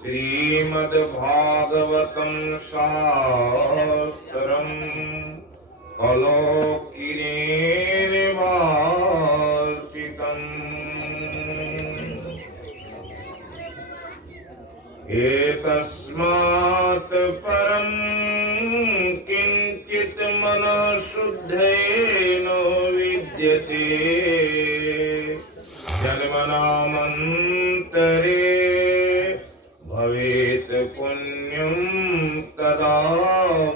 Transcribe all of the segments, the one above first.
श्रीमद्भागवतं शास्त्रम् अलोकिनेन वार्षितम्। एतस्मात् परं किञ्चित् मनःशुद्धेन विद्यते। जन्मनामन्तरे भवेत् पुण्यं तदा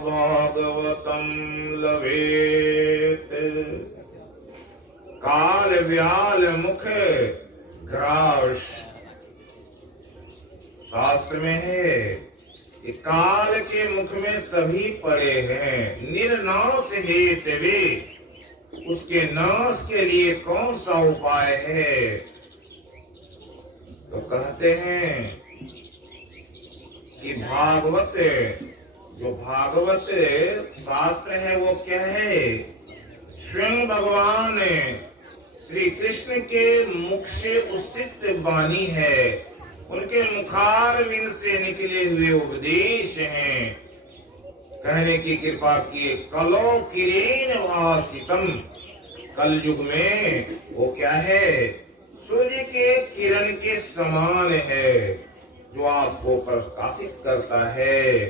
भागवतं लभेत्। काल व्याल मुख ग्रास शास्त्र में है कि काल के मुख में सभी पड़े हैं। निर्नाश हेतवे, उसके नाश के लिए कौन सा उपाय है? तो कहते हैं कि भागवत, जो भागवत शास्त्र है वो क्या है? स्वयं भगवान श्री कृष्ण के मुख से उच्चित वाणी है, उनके मुखारविंद से निकले हुए उपदेश हैं। कहने की कृपा किए कलो किरेन भासितम। कल युग में वो क्या है? सूर्य के किरण के समान है, जो आपको प्रकाशित करता है।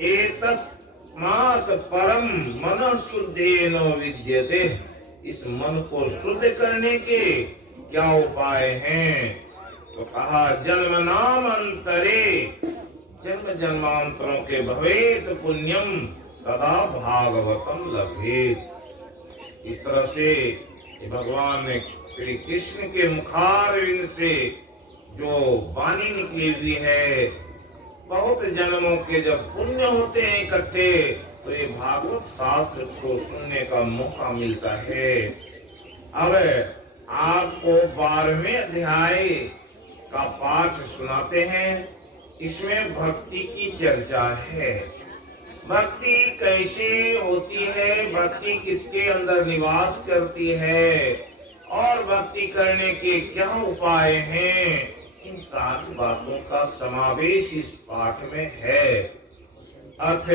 एतस्मात् परम मनः शुद्धेन विद्यते। इस मन को शुद्ध करने के क्या उपाय हैं? तो कहा जन्म नाम अंतरे, जन्म जन्मांतरों के भवेत पुण्यम तदा भागवतम लभेत। इस तरह से भगवान ने श्री कृष्ण के मुखारविंद से जो वाणी निकली हुई है, बहुत जन्मों के जब पुण्य होते हैं इकट्ठे, तो ये भागवत शास्त्र को सुनने का मौका मिलता है। अब आपको 12वें अध्याय का पाठ सुनाते हैं। इसमें भक्ति की चर्चा है। भक्ति कैसे होती है, भक्ति किसके अंदर निवास करती है, और भक्ति करने के क्या उपाय हैं, इन सारी बातों का समावेश इस पाठ में है। अथ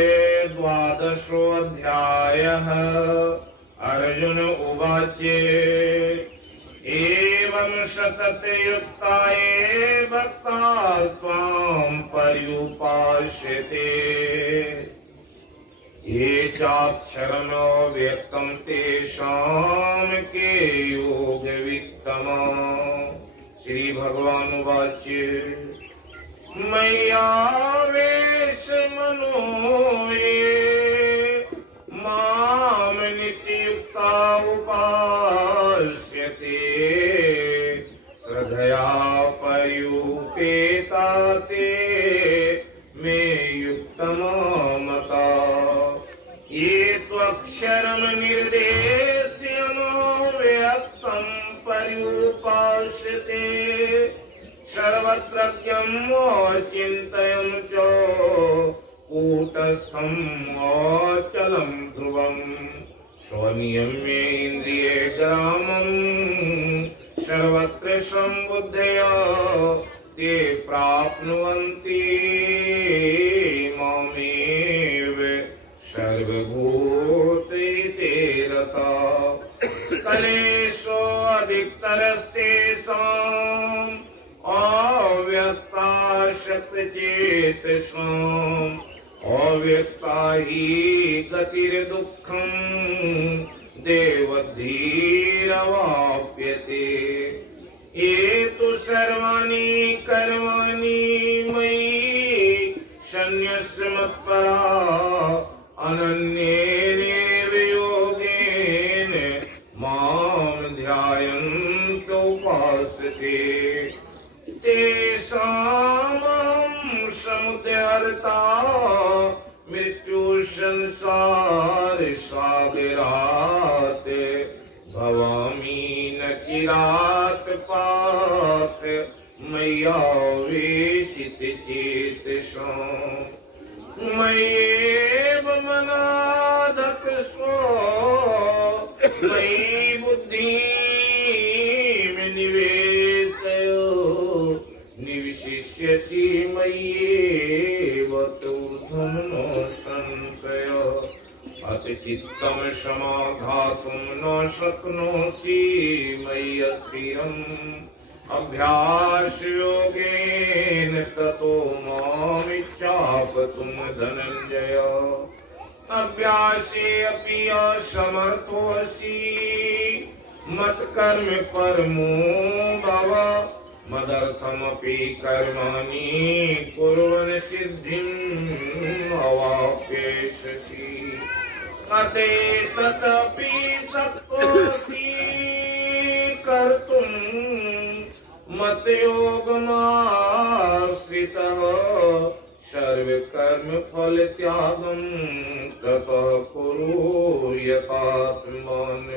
12वां अध्यायः। अर्जुन उवाच एवं सततयुक्ताये भक्ता त्वां पर्युपास्यते। ये चाक्षरम् व्यक्तं तेषां के योगवित्तम्। श्री भगवान उवाच मय्यावेशमनो ये मां नित्ययुक्ता उपास्यते। श्रद्धया पर्युपेता ते मे युक्तमो मता। ये त्वक्षरं निर्देश्यमो व्यक्तं पर्युपास्यते। सर्वत्रज्ञं चिन्तयं च कूटस्थं अचलं ध्रुवं। स्वनियम्ये इन्द्रियग्रामं सर्वत्र सम्बुद्धया ते प्राप्नुवन्ति मामेव सर्वभूतहिते रता। कलेशो अधिकतरस्तेषाम् अव्यक्ताशक्तचेतसाम्। अव्यक्ता हि गतिर्दुःखं देवधीरवाप्यते। ये तु सर्वाणि कर्माणि मयि सन्न्यस्य मत्परा। अनन्येनैव योगेन मां ध्यायन्तो उपासते। तेषामहं समुद्धर्ता मृत्यु संसार सागरात्। भवामि न चिरात् पात् मय्यावेशितचेतसाम्। मय्येव मनाधत्स्व मयि बुद्धिं निवेशय। निविशिष्यसि मय्येव तूर्ध्वं न संशयः अतिचित्तं समाधातुं न शक्नोषि मय्यप्रियम् अभ्यासयोगेन ततो मामिच्छापतुं धनञ्जय अभ्यासे अपि असमर्थोऽसि मत्कर्म परमो भव मदर्थमपि कर्माणि कुर्वन् सिद्धिं अवाप्स्यसि अते तदपि शक्तोऽसि कर्तुं मत्योगमाश्रितः सर्वकर्मफलत्यागं ततः कुरु यथात्मन्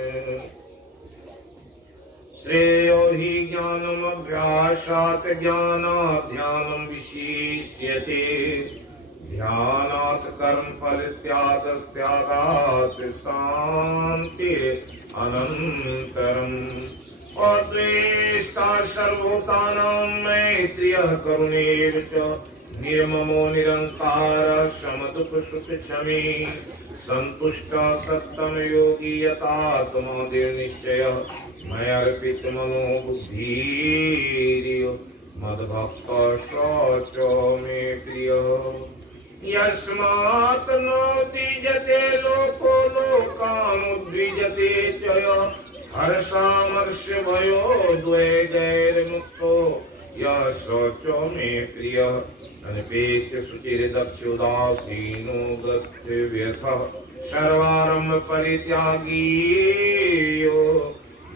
श्रेयो हि ज्ञानमभ्यासात् ज्ञानात् ध्यानं विशिष्यते ध्यानात् कर्मफलत्यागस्त्यागात् शान्तिरनन्तरम् अद्वेष्टा सर्वभूतानां मैत्रियः करुणेव च निर्ममो निरङ्कारः समदुःखसुखक्षमी सन्तुष्टः सत्तम योगी यतात्मा दृढनिश्चयः मयार्पितमनो बुद्धिर्यो मद्भक्तः स च मे प्रियः यस्मात् न द्विजते लोको लोकानुद्विजते च यः हर्षामर्षभयो द्वैतैर्मुक्तो यः स च मे प्रियः अनपेक्ष शुचिर्दक्षोदासीनो गत्यव्यथः सर्वारम्भ परित्यागी यो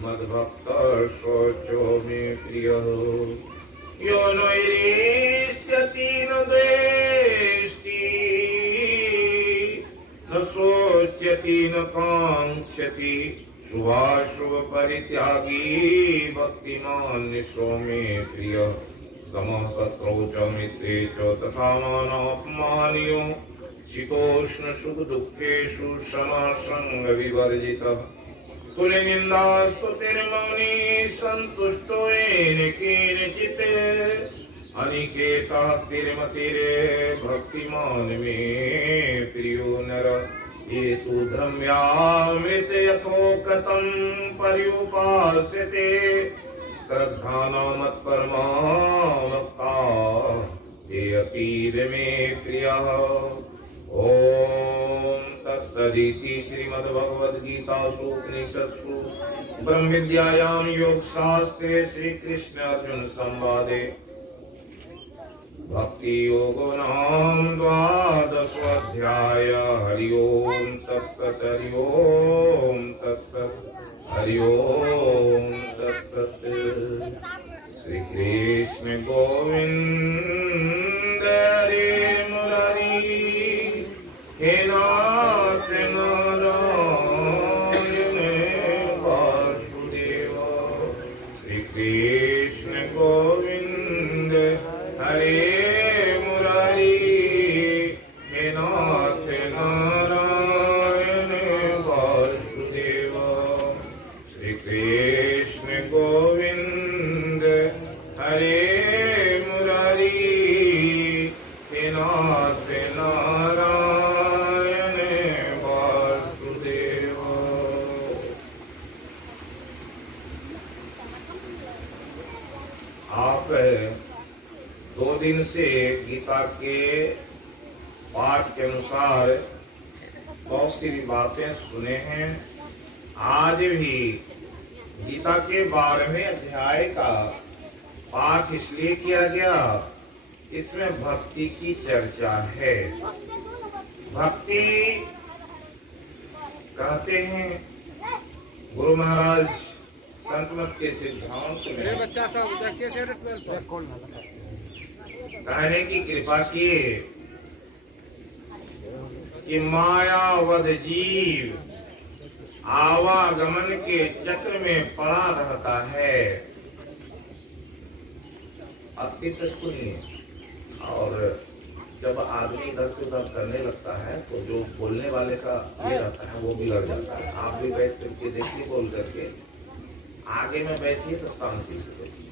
मद्भक्तः स च मे प्रियः यो नैरेष्यति न द्वेष्टि न शोच्यति न काङ्क्षति शुभाशुभ परित्यागी भक्तिमान् स मे प्रियः समः शत्रौ च मित्रे च तथा मानापमानयो शीतोष्ण सुख दुःखेषु समः संग विवर्जितः तुल्यनिन्दास्तुतिर्मौनी सन्तुष्टो येन केनचित् अनिकेतः स्थिरमतिरे भक्तिमान् मे प्रियो नर ये तु धर्म्यामृत यथोक्तं पर्युपास्यते श्रद्धाना मत्परमा भक्ता ते अतीव मे प्रियः ओम तत्सदिति श्रीमद्भगवद्गीतासु उपनिषत्सु ब्रह्मविद्यायां योगशास्त्रे श्रीकृष्ण अर्जुन संवादे भक्ति योगो नाम द्वादशोऽध्याय हरि ओम तत्सत् हरि ओम तत्सत् हरि ओम तत्सत् श्री कृष्ण गोविंद हरे मुरारी हे नाथ नारायण वासुदेव श्री कृष्ण गोविंद हरे मुरारी हे नाथ नारायण वासुदेव श्री कृष्ण गोविंद हरे मुरारी हे नाथ नारायण वासुदेव। आप 2 दिन से गीता के पाठ के अनुसार बहुत सी बातें सुने हैं। आज भी गीता के 12वें अध्याय का पाठ इसलिए किया गया, इसमें भक्ति की चर्चा है। भक्ति कहते हैं गुरु महाराज संत मत के सिद्धांत में कहने की कृपा किए कि मायावद जीव आवागमन के चक्र में पड़ा रहता है। अस्तित्व शून्य। और जब आदमी इधर से उधर करने लगता है तो जो बोलने वाले का ये रहता है वो बिगड़ जाता है। आप भी बैठ करके देखिए, बोल करके आगे में बैठिए तो शांति से बैठिए।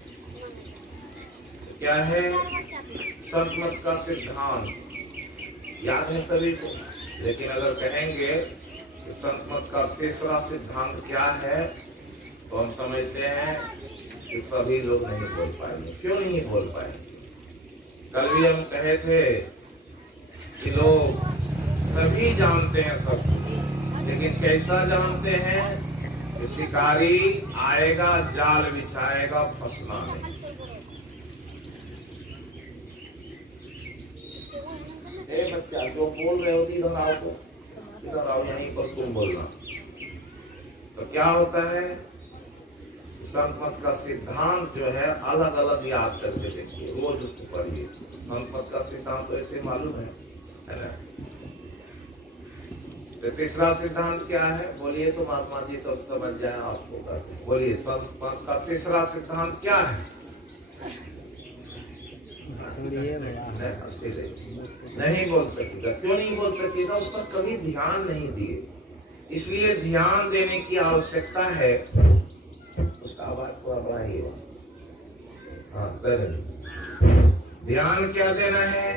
क्या है? संत मत का सिद्धांत याद है सभी को। लेकिन अगर कहेंगे कि संत मत का तीसरा सिद्धांत क्या है, तो हम समझते हैं कि सभी लोग नहीं बोल पाएंगे। क्यों नहीं बोल पाएंगे? कल भी हम कहे थे कि लोग सभी जानते हैं सब, लेकिन कैसा जानते हैं? कि शिकारी आएगा, जाल बिछाएगा, फंसना नहीं। ए बच्चा, जो बोल रहे हो इधर आओ, तो इधर आओ, यहीं पर तुम बोलना। तो क्या होता है? संत मत का सिद्धांत जो है अलग अलग याद करके देखिए, रोज उसको पढ़िए। संत मत का सिद्धांत तो ऐसे मालूम है ना? तो तीसरा सिद्धांत क्या है? बोलिए तो महात्मा जी तो समझ जाए आपको। बोलिए, संत मत का तीसरा सिद्धांत क्या है? नहीं बोल सकेगा। क्यों नहीं बोल सकेगा? उस पर कभी ध्यान नहीं दिए, इसलिए ध्यान देने की आवश्यकता है। उसका आवाज थोड़ा बढ़ाइए। हाँ, ध्यान क्या देना है?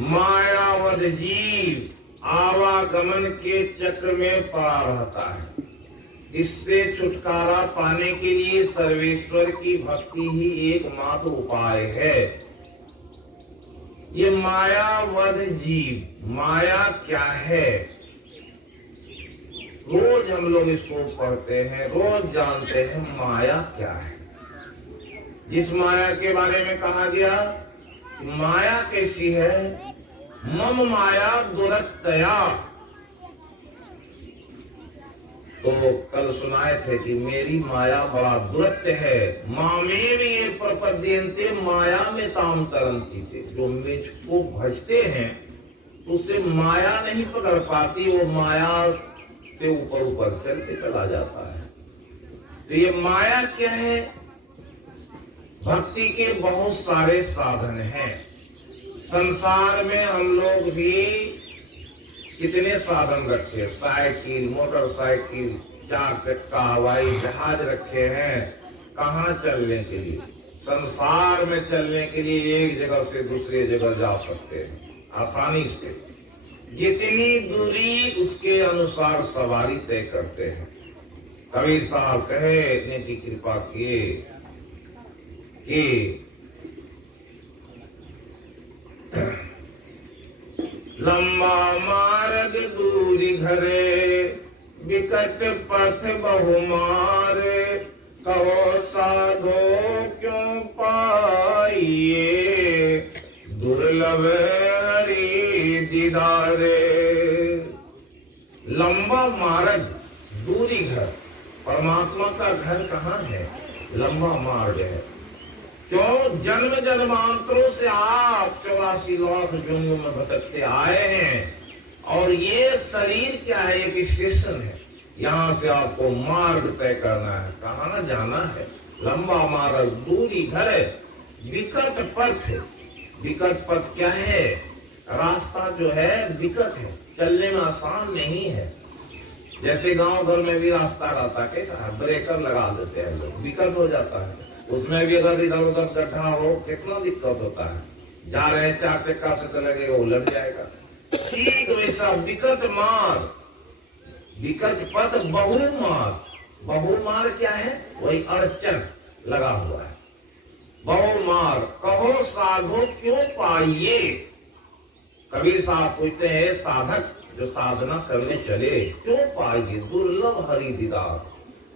मायावद जीव आवागमन के चक्र में पड़ा रहता है। इससे छुटकारा पाने के लिए सर्वेश्वर की भक्ति ही एकमात्र उपाय है। ये मायावद जीव, माया क्या है? रोज हम लोग इसको पढ़ते हैं, रोज जानते हैं माया क्या है। जिस माया के बारे में कहा गया, माया कैसी है? मम माया दुरत्तया। तो कल सुनाए थे कि मेरी माया बड़ा दुरत्य है। मामे में ये प्रपद्यन्ते माया में ताम तरंती थे। जो मुझको भजते हैं उससे माया नहीं पकड़ पाती, वो माया से ऊपर ऊपर चलते चला जाता है। तो ये माया क्या है? भक्ति के बहुत सारे साधन हैं। संसार में हम लोग भी कितने साधन रखे, साइकिल, मोटरसाइकिल, 4 चक्का, हवाई जहाज रखे हैं। कहाँ चलने के लिए? संसार में चलने के लिए एक जगह से दूसरी जगह जा सकते हैं आसानी से। जितनी दूरी उसके अनुसार सवारी तय करते हैं। कबीर साहब कहे, इतने की कृपा किए कि लंबा मार्ग दूरी घरे, विकट पथ बहुमार, कहो साधो क्यों पाइए, दुर्लभ हरि दीदारे। लंबा मार्ग, दूरी घर। परमात्मा का घर कहाँ है? लंबा मार्ग है। क्यों? जन्म जन्मांतरों से आप 84 लाख योनियों में भटकते आए हैं। और ये शरीर क्या है? एक स्टेशन है। यहाँ से आपको मार्ग तय करना है, कहाँ जाना है। लंबा मार्ग, दूरी घर है, विकट पथ है। विकट पथ क्या है? रास्ता जो है विकट है, चलने में आसान नहीं है। जैसे गांव घर में भी रास्ता रहता है, कैसा ब्रेकर लगा देते हैं लोग, विकट हो जाता है। उसमें भी अगर इधर उधर गड्ढा हो, कितना दिक्कत होता है। जा रहे हैं 4 चक्का से तो लगेगा उलट जाएगा। ठीक वैसा विकट मार्ग, विकट पथ, बहुमार्ग। बहुमार्ग क्या है? वही अड़चन लगा हुआ है। बहुमार्ग, कहो साधो क्यों पाइए। कबीर साहब पूछते हैं, साधक जो साधना करने चले, क्यों पाइए? दुर्लभ हरि दीदार।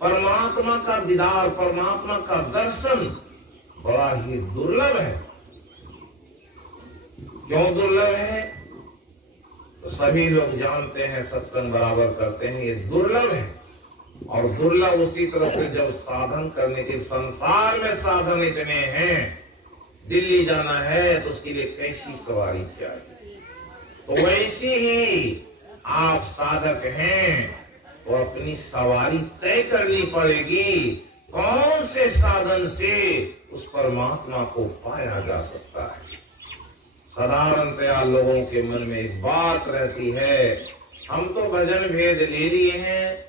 परमात्मा का दीदार, परमात्मा का दर्शन बड़ा ही दुर्लभ है। क्यों दुर्लभ है? तो सभी लोग जानते हैं, सत्संग बराबर करते हैं, ये दुर्लभ है। और दुर्लभ उसी तरह से जब साधन करने के, संसार में साधन इतने हैं। दिल्ली जाना है तो उसके लिए कैसी सवारी चाहिए, तो वैसी ही आप साधक हैं तो अपनी सवारी तय करनी पड़ेगी। कौन से साधन से उस परमात्मा को पाया जा सकता है। साधारणतया लोगों के मन में एक बात रहती है, हम तो भजन भेद ले लिए हैं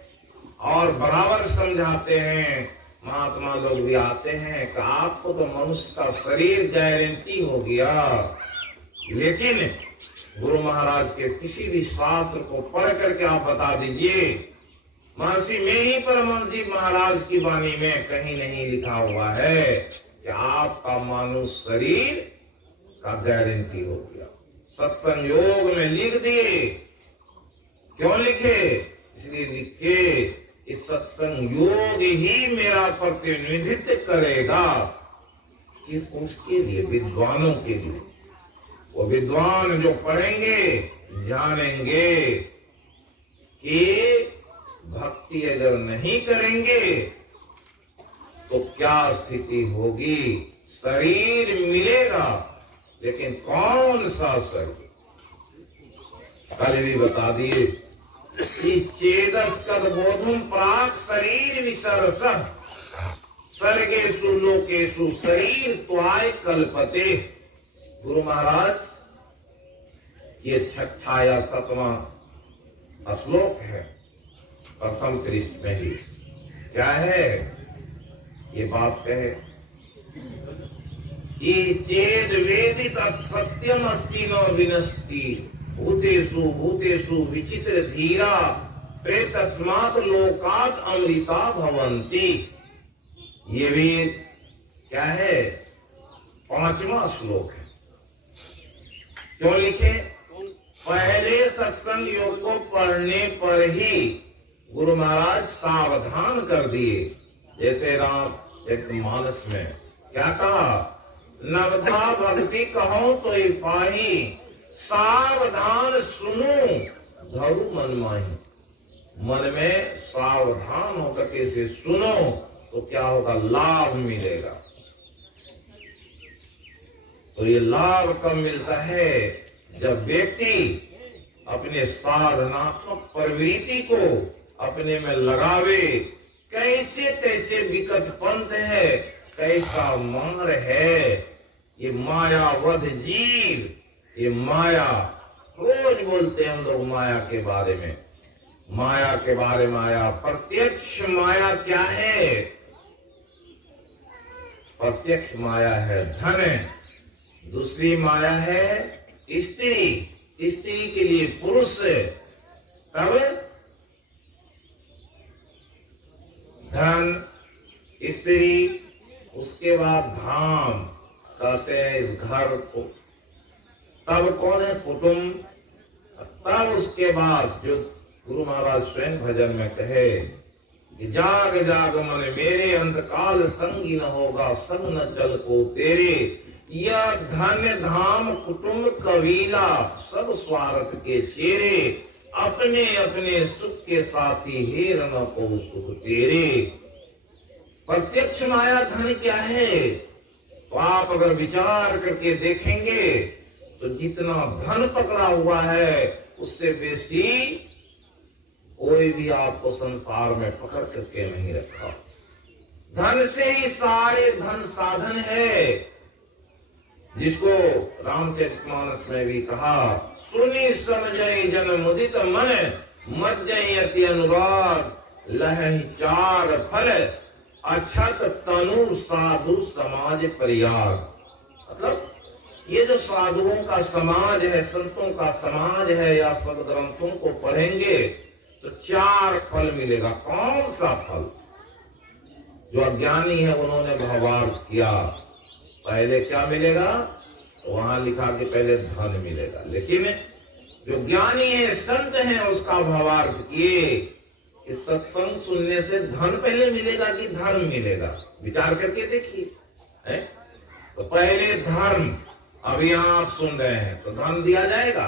और बराबर समझाते हैं महात्मा लोग भी आते हैं कि आपको तो मनुष्य का शरीर गारंटी हो गया, लेकिन गुरु महाराज के किसी भी शास्त्र को पढ़ करके आप बता दीजिए। महर्षि में ही परमहंस महाराज की वाणी में कहीं नहीं लिखा हुआ है कि आपका मानव शरीर का गारंटी हो गया। सत्संग योग में लिख दिए। क्यों लिखे? इसलिए लिखे इस सत्संग योग ही मेरा प्रतिनिधित्व करेगा। सिर्फ उसके लिए, विद्वानों के लिए। वो विद्वान जो पढ़ेंगे, जानेंगे कि भक्ति अगर नहीं करेंगे तो क्या स्थिति होगी। शरीर मिलेगा, लेकिन कौन सा शरीर? कल भी बता दिए कि चेदस्कद बोधुम प्राक शरीर विसरस सर्गेषु लोकेषु शरीर त्वाय कल्पते। गुरु महाराज ये 6ठा या 7वां श्लोक है प्रथम पृष्ठ में ही। क्या है ये बात? कहे ये चेद वेदित सत्यम अस्ति न विनष्टि भूतेषु भूतेषु विचित्र धीरा प्रेतस्मात् लोकात् अमृता भवन्ति। ये वेद क्या है? 5वां श्लोक है। क्यों लिखे? पहले सत्संग योग को पढ़ने पर ही गुरु महाराज सावधान कर दिए। जैसे राम एक मानस में क्या कहा? नवधा भक्ति कहो तो पाही, सावधान सुनो धरु मन माही। मन में सावधान होकर के इसे सुनो तो क्या होगा? लाभ मिलेगा। तो ये लाभ कब मिलता है? जब व्यक्ति अपने साधनात्मक प्रवृत्ति को अपने में लगावे। कैसे कैसे विकट पंथ है, कैसा मार है ये मायावध जीव। ये माया, रोज बोलते हैं हम लोग माया के बारे में। माया के बारे में आया। प्रत्यक्ष माया क्या है? प्रत्यक्ष माया है धन, दूसरी माया है स्त्री। स्त्री के लिए पुरुष, तब धन, स्त्री, उसके बाद धाम कहते हैं इस घर को। तब कौन है? कुटुंब। तब उसके बाद जो गुरु महाराज स्वयं भजन में कहे कि जाग जाग मन मेरे, अंतकाल संगी न होगा, संग न चल को तेरे। यह धन धाम कुटुंब कबीला सब स्वार्थ के चेरे, अपने अपने सुख के साथी हेर न को सुख तेरे। प्रत्यक्ष माया धन क्या है? तो आप अगर विचार करके देखेंगे तो जितना धन पकड़ा हुआ है उससे बेसी कोई भी आपको संसार में पकड़ करके नहीं रखा। धन से ही सारे धन साधन है, जिसको रामचरितमानस में भी कहा, सुनी समझई जन मुदित मन, मज्जई अति अनुराग, लहहि चार फल, अछत तनु साधु समाज परियाग। मतलब ये जो साधुओं का समाज है, संतों का समाज है, या सदग्रंथों को पढ़ेंगे तो 4 फल मिलेगा। कौन सा फल? जो अज्ञानी है उन्होंने भावार्थ किया, पहले क्या मिलेगा? तो वहां लिखा कि पहले धन मिलेगा। लेकिन जो ज्ञानी है, संत है, उसका भावार्थ किए कि सत्संग सुनने से धन पहले मिलेगा कि धर्म मिलेगा। विचार करके देखिए। तो पहले धर्म। अभी आप सुन रहे हैं तो धन दिया जाएगा।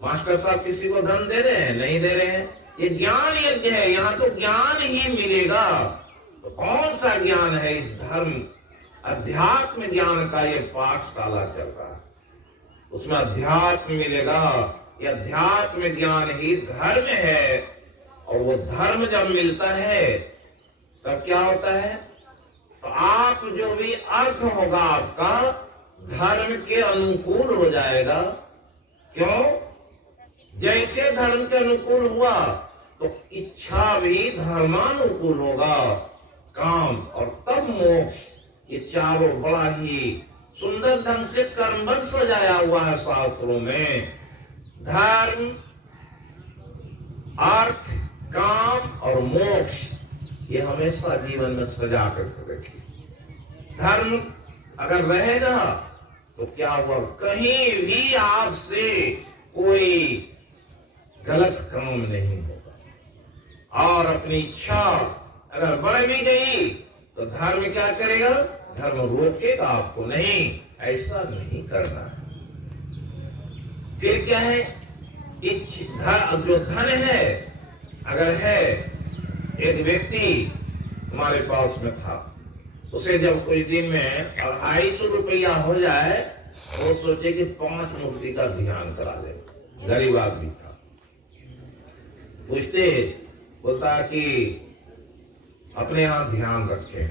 मास्टर साहब किसी को धन दे रहे हैं? नहीं दे रहे हैं। ये ज्ञान यज्ञ है, यहाँ तो ज्ञान ही मिलेगा। तो कौन सा ज्ञान है? इस धर्म अध्यात्म ज्ञान का ये पाठशाला चल रहा है, उसमें अध्यात्म मिलेगा। ये अध्यात्म ज्ञान ही धर्म है। और वो धर्म जब मिलता है तब क्या होता है? तो आप जो भी अर्थ होगा आपका धर्म के अनुकूल हो जाएगा। क्यों? जैसे धर्म के अनुकूल हुआ तो इच्छा भी धर्मानुकूल होगा। काम और तब मोक्ष, ये चारों बड़ा ही सुंदर ढंग से कर्मबद्ध सजाया हुआ है शास्त्रों में। धर्म, अर्थ, काम और मोक्ष, ये हमेशा जीवन में सजा कर रखिए। धर्म अगर रहेगा तो क्या हुआ, कहीं भी आपसे कोई गलत काम नहीं होगा। और अपनी इच्छा अगर बढ़ भी गई तो धर्म क्या करेगा, धर्म रोकेगा आपको, नहीं ऐसा नहीं करना है। फिर क्या है, जो धन है, अगर है, एक व्यक्ति हमारे पास में था, उसे जब कोई दिन में 250 रुपया हो जाए तो वो सोचे कि 5 मूर्ति का ध्यान करा दे। गरीब आदमी था, पूछते, बोलता कि अपने यहाँ ध्यान रखे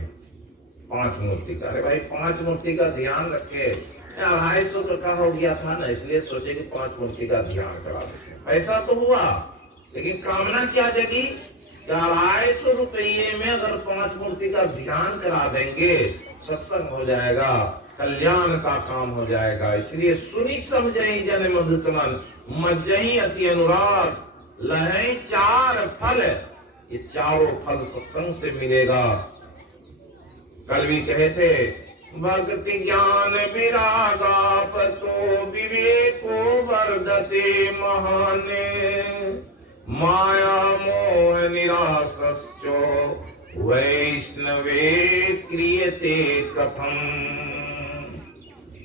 5 मूर्ति का। अरे भाई 5 मूर्ति का ध्यान रखे, 250 का हो गया था ना, इसलिए सोचे कि 5 मूर्ति का ध्यान करा दे। पैसा तो हुआ, लेकिन कामना क्या जगी, 250 रुपये में अगर 5 मूर्ति का ध्यान करा देंगे, सत्संग हो जाएगा, कल्याण का काम हो जाएगा। इसलिए सुनी समझई जन मधुतमन, मज्जई अति अनुराग, लहई 4 फल, ये चारों फल सत्संग से मिलेगा। कल भी कहे थे, भक्ति ज्ञान विरागापतो विवेको वर्धते महाने, माया मोह निरासश्चो वैष्णवे क्रियते कथम।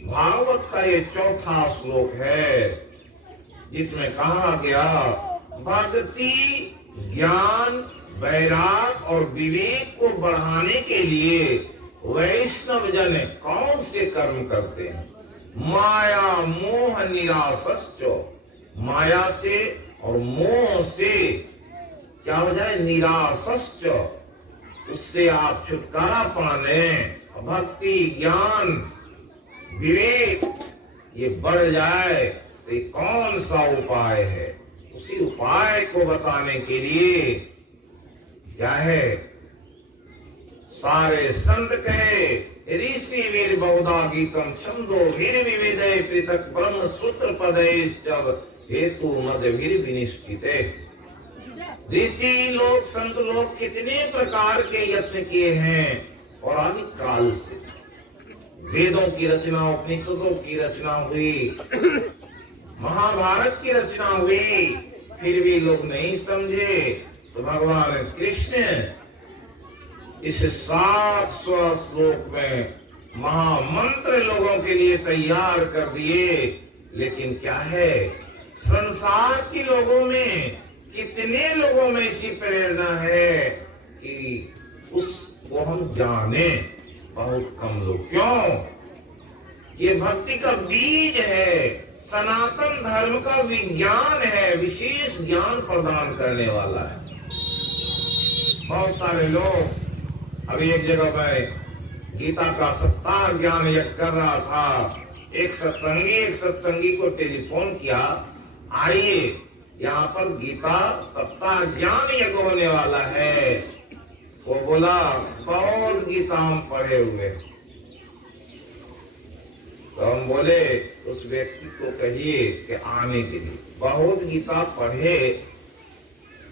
भागवत का ये चौथा श्लोक है, जिसमें कहा गया भक्ति, ज्ञान, वैराग और विवेक को बढ़ाने के लिए वैष्णव जन कौन से कर्म करते हैं। माया मोह निरासश्च, माया से और मोह से क्या हो जाए, निरासश्च, उससे आप छुटकारा पाने। भक्ति, ज्ञान, विवेक ये बढ़ जाए तो ये कौन सा उपाय है, उसी उपाय को बताने के लिए क्या है, सारे संत कहे, ऋषि वीर बहुधा गीतम छंदो वीर विवेदय पृथक ब्रह्म सूत्र पदैश्चव हेतु मद वीर विनिष्ठिते। ऋषि लोग, संत लोग कितने प्रकार के यत्न किए हैं और आदि काल से। वेदों की रचना, उपनिषदों की रचना हुई, महाभारत की रचना हुई, फिर भी लोग नहीं समझे। तो भगवान कृष्ण इस 700 श्लोक में महामंत्र लोगों के लिए तैयार कर दिए। लेकिन क्या है, संसार के लोगों में कितने लोगों में ऐसी प्रेरणा है कि उसको हम जाने, बहुत कम लोग। क्यों, ये भक्ति का बीज है, सनातन धर्म का विज्ञान है, विशेष ज्ञान प्रदान करने वाला है। बहुत सारे लोग, अभी एक जगह पर गीता का सप्ताह ज्ञान यज्ञ कर रहा था, एक सत्संगी को टेलीफोन किया, आइए यहाँ पर गीता सप्ताह ज्ञान यज्ञ होने वाला है। वो बोला, बहुत गीता हम पढ़े हुए। तो हम बोले उस व्यक्ति को कहिए कि आने के लिए, बहुत गीता पढ़े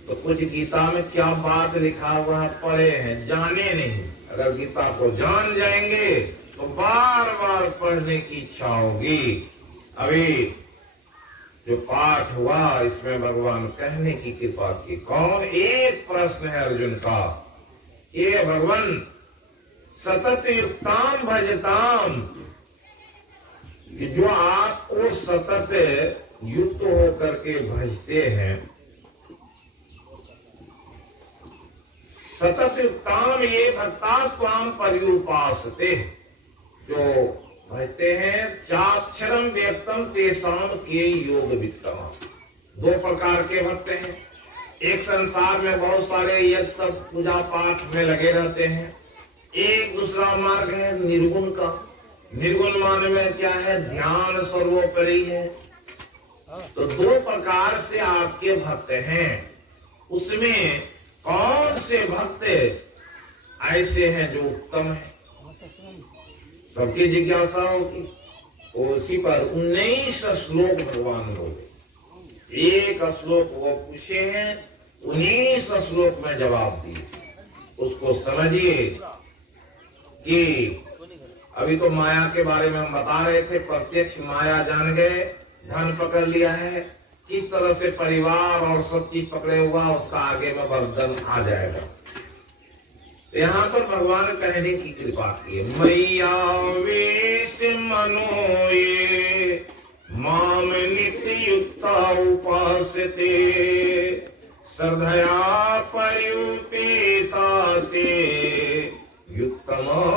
तो कुछ गीता में क्या बात लिखा हुआ है पढ़े हैं, जाने नहीं। अगर गीता को जान जाएंगे तो बार बार पढ़ने की इच्छा होगी। अभी जो पाठ हुआ इसमें भगवान कहने की कृपा की। कौन, एक प्रश्न है अर्जुन का, ये भगवान सतत युक्ताम भजताम, कि जो आपको सतत युक्त होकर के भजते हैं, सतत युक्ताम ये भक्तास्त्वाम पर्युपासते, जो भजते हैं, चाक्षरम व्यक्तम तेसाम के योग वित्तम। 2 प्रकार के भक्त हैं। एक संसार में बहुत सारे यज्ञ पूजा पाठ में लगे रहते हैं। एक दूसरा मार्ग है निर्गुण का। निर्गुण मान में क्या है, ध्यान सर्वोपरि है। तो 2 प्रकार से आपके भक्त हैं। उसमें कौन से भक्त ऐसे हैं जो उत्तम है, सबकी जिज्ञासा होगी। उसी पर 19 श्लोक भगवान बोले, एक श्लोक वो पूछे हैं, 19 श्लोक में जवाब दिए। उसको समझिए कि अभी तो माया के बारे में हम बता रहे थे, प्रत्यक्ष माया जान गए, धन पकड़ लिया है, किस तरह से परिवार और सब चीज पकड़े हुआ, उसका आगे में वर्धन आ जाएगा। यहाँ पर भगवान कहने की कृपा की है, मैया वेश मनोये माम नित्य युक्ता उपासते श्रद्धया पर्युपेता ते युक्तमता।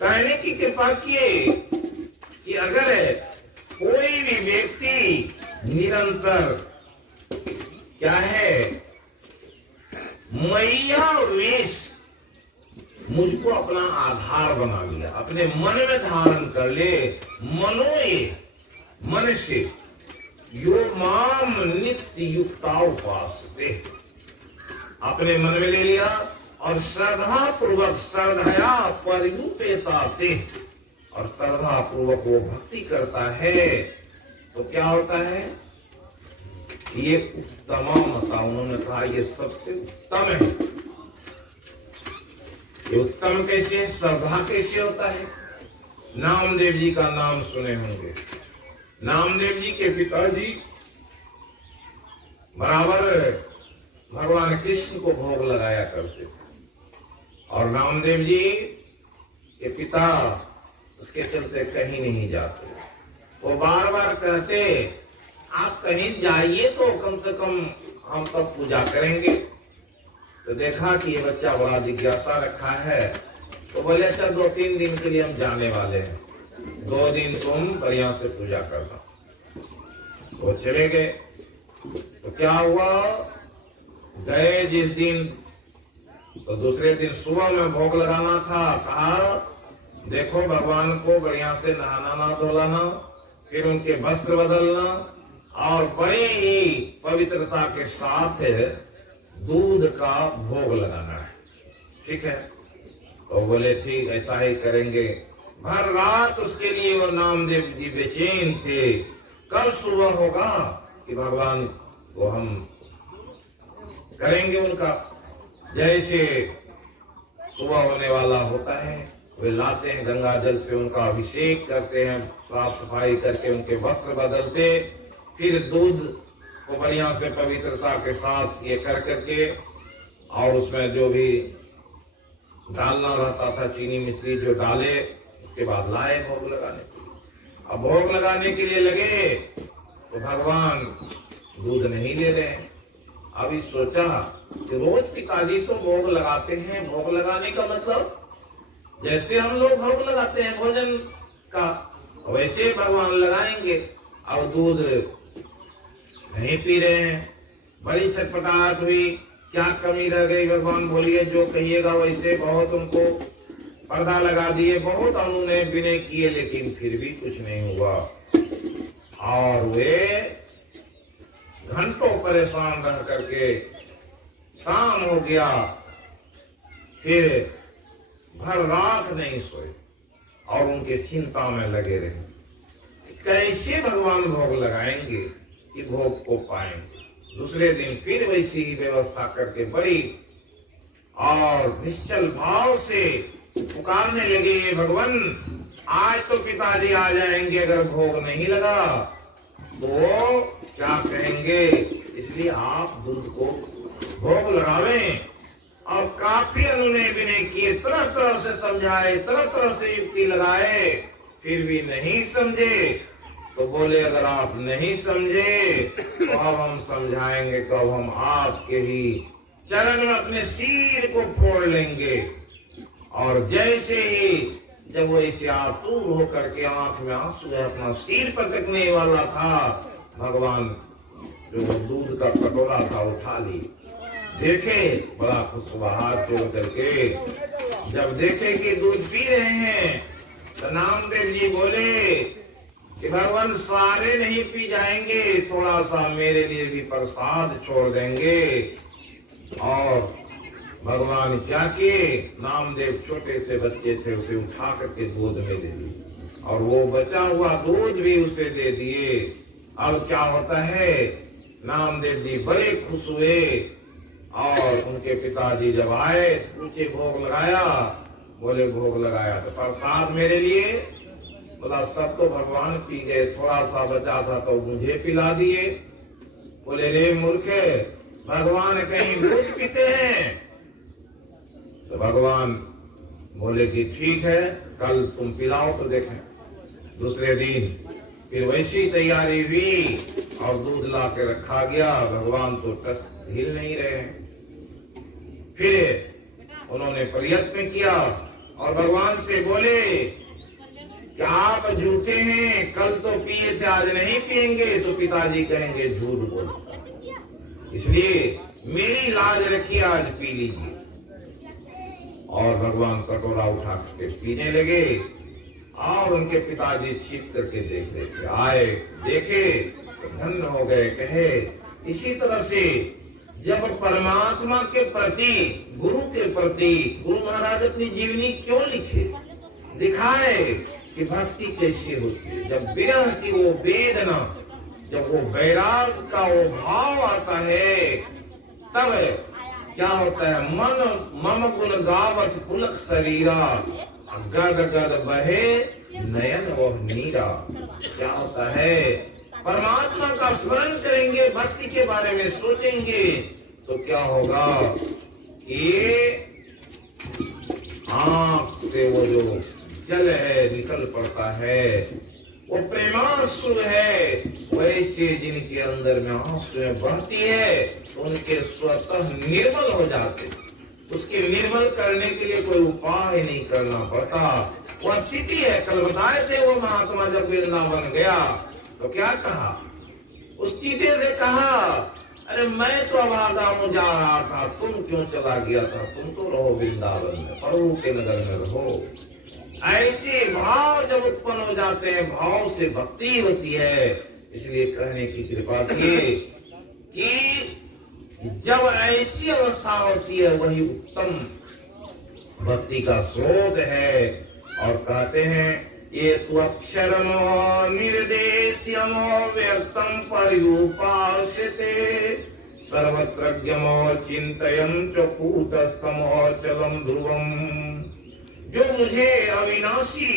कहने की कृपा किए कि अगर कोई भी व्यक्ति निरंतर क्या है मैया वेश, मुझको अपना आधार बना लिया, अपने मन में धारण कर ले, मनोये मन से, यो माम नित्य युक्ता उपासते, अपने मन में ले लिया और श्रद्धा पूर्वक श्रद्धया पर्युपेताते, और श्रद्धा पूर्वक वो भक्ति करता है, तो क्या होता है, ये उत्तमता, उन्होंने कहा ये सबसे उत्तम है। ये उत्तम कैसे, श्रद्धा कैसे होता है। नामदेव जी का नाम सुने होंगे, नामदेव जी के पिताजी बराबर भगवान कृष्ण को भोग लगाया करते थे, और नामदेव जी के पिता उसके चलते कहीं नहीं जाते। वो बार बार कहते आप कहीं जाइए तो कम से कम हम तब पूजा करेंगे। तो देखा कि ये बच्चा बड़ा जिज्ञासा रखा है, तो बोले अच्छा 2-3 दिन के लिए हम जाने वाले हैं, 2 दिन तुम बढ़िया से पूजा करना। वो चले गए। तो क्या हुआ, गए जिस दिन, तो दूसरे दिन सुबह में भोग लगाना था, कहा देखो भगवान को बढ़िया से नहाना ना धोलाना, फिर उनके वस्त्र बदलना, और बड़े ही पवित्रता के साथ दूध का भोग लगाना है, ठीक है। तो बोले ठीक ऐसा ही करेंगे। भर रात उसके लिए वो नामदेव जी बेचैन थे, कल सुबह होगा कि भगवान को हम करेंगे उनका। जैसे सुबह होने वाला होता है, वे लाते हैं गंगा जल से उनका अभिषेक करते हैं, साफ सफाई करके उनके वस्त्र बदलते, फिर दूध को बढ़िया से पवित्रता के साथ ये कर करके, और उसमें जो भी डालना रहता था, चीनी मिश्री जो डाले, उसके बाद लाए भोग लगाने के लिए। अब भोग लगाने के लिए लगे तो भगवान दूध नहीं ले रहे हैं। अभी सोचा कि रोज पिताजी तो भोग लगाते हैं, भोग लगाने का मतलब जैसे हम लोग भोग लगाते हैं भोजन का, वैसे भगवान लगाएंगे। अब दूध नहीं पी रहे हैं, बड़ी छटपटाहट हुई, क्या कमी रह गई भगवान, बोलिए जो कहिएगा वैसे। बहुत उनको पर्दा लगा दिए, बहुत उन्होंने विनय किए, लेकिन फिर भी कुछ नहीं हुआ, और वे घंटों परेशान रह करके शाम हो गया, फिर भर रात नहीं सोए और उनके चिंता में लगे रहे, कैसे भगवान भोग लगाएंगे कि भोग को पाएंगे। दूसरे दिन फिर वैसी ही व्यवस्था करके बड़ी और निश्चल भाव से पुकारने लगे, ये भगवान आज तो पिताजी आ जाएंगे, अगर भोग नहीं लगा तो वो क्या कहेंगे, इसलिए आप दूध को भोग लगावें। और काफी उन्होंने विनय किए, तरह तरह से समझाए, तरह तरह से युक्ति लगाए, फिर भी नहीं समझे। तो बोले अगर आप नहीं समझे तो अब हम समझाएंगे, कब हम आपके ही चरण में अपने सिर को फोड़ लेंगे। और जैसे ही जब वो इसे आतुर होकर के आंख में आंसू अपना सिर पटकने वाला था, भगवान जो दूध का कटोरा था उठा ली, देखे बड़ा खुश हुआ, हाथ जोड़ करके जब देखे कि दूध पी रहे हैं, तो नामदेव जी बोले कि भगवान सारे नहीं पी जाएंगे, थोड़ा सा मेरे लिए भी प्रसाद छोड़ देंगे। और भगवान क्या किए, नामदेव छोटे से बच्चे थे, उसे उठा करके गोद में दे दिए और वो बचा हुआ दूध भी उसे दे दिए। अब क्या होता है, नामदेव जी बड़े खुश हुए और उनके पिताजी जब आए पूछे भोग लगाया, बोले भोग लगाया। तो प्रसाद मेरे लिए, बोला सब तो भगवान पी गए, थोड़ा सा बचा था तो मुझे पिला दिए। बोले रे मूर्ख, भगवान कहीं दूध पीते हैं? तो भगवान बोले कि ठीक है, कल तुम पिलाओ तो देखें। दूसरे दिन फिर वैसी तैयारी हुई और दूध ला के रखा गया। भगवान तो टस हिल नहीं रहे। फिर उन्होंने प्रयत्न किया और भगवान से बोले क्या आप झूठे हैं, कल तो पिए थे आज नहीं पिएंगे? तो पिताजी कहेंगे झूठ बोल, इसलिए मेरी लाज रखिए, आज पी लीजिए। और भगवान कटोरा उठा के पीने लगे और उनके पिताजी छिप करके देख रहे थे। आए, देखे तो धन्य हो गए। कहे इसी तरह से जब परमात्मा के प्रति, गुरु के प्रति गुरु महाराज अपनी जीवनी क्यों लिखे, दिखाए कि भक्ति कैसे होती है। जब विरह की वो वेदना, जब वो वैराग का वो भाव आता है, तब क्या होता है, मन मम गुण गावत पुलक शरीरा, गद गद बहे नयन वह नीरा। क्या होता है, परमात्मा का स्मरण करेंगे, भक्ति के बारे में सोचेंगे तो क्या होगा कि आंख से वो जो जल है निकल पड़ता है, वो प्रेमाश्रु है। वैसे जिनके अंदर में आंसुएं बहती है तो उनके स्वतः निर्मल हो जाते। उसके निर्मल करने के लिए कोई उपाय नहीं करना पड़ता, वह स्थिति है। कल बताए थे वो महात्मा जब वृंदावन गया तो क्या कहा, उस स्थिति से कहा अरे मैं तो अभागा हूँ, जा रहा था, तुम क्यों चला गया था? तुम तो रहो वृंदावन में, प्रभु के नगर में रहो। ऐसे भाव जब उत्पन्न हो जाते हैं, भाव से भक्ति होती है। इसलिए कहने की कृपा की कि जब ऐसी अवस्था होती है वही उत्तम भक्ति का स्रोत है। और कहते हैं ये त्वक्षरमो निर्देश्यमो व्यक्तम पर्युपास्यते सर्वत्रज्ञमो चिन्तयं च कूटस्थमो चलम ध्रुवम। जो मुझे अविनाशी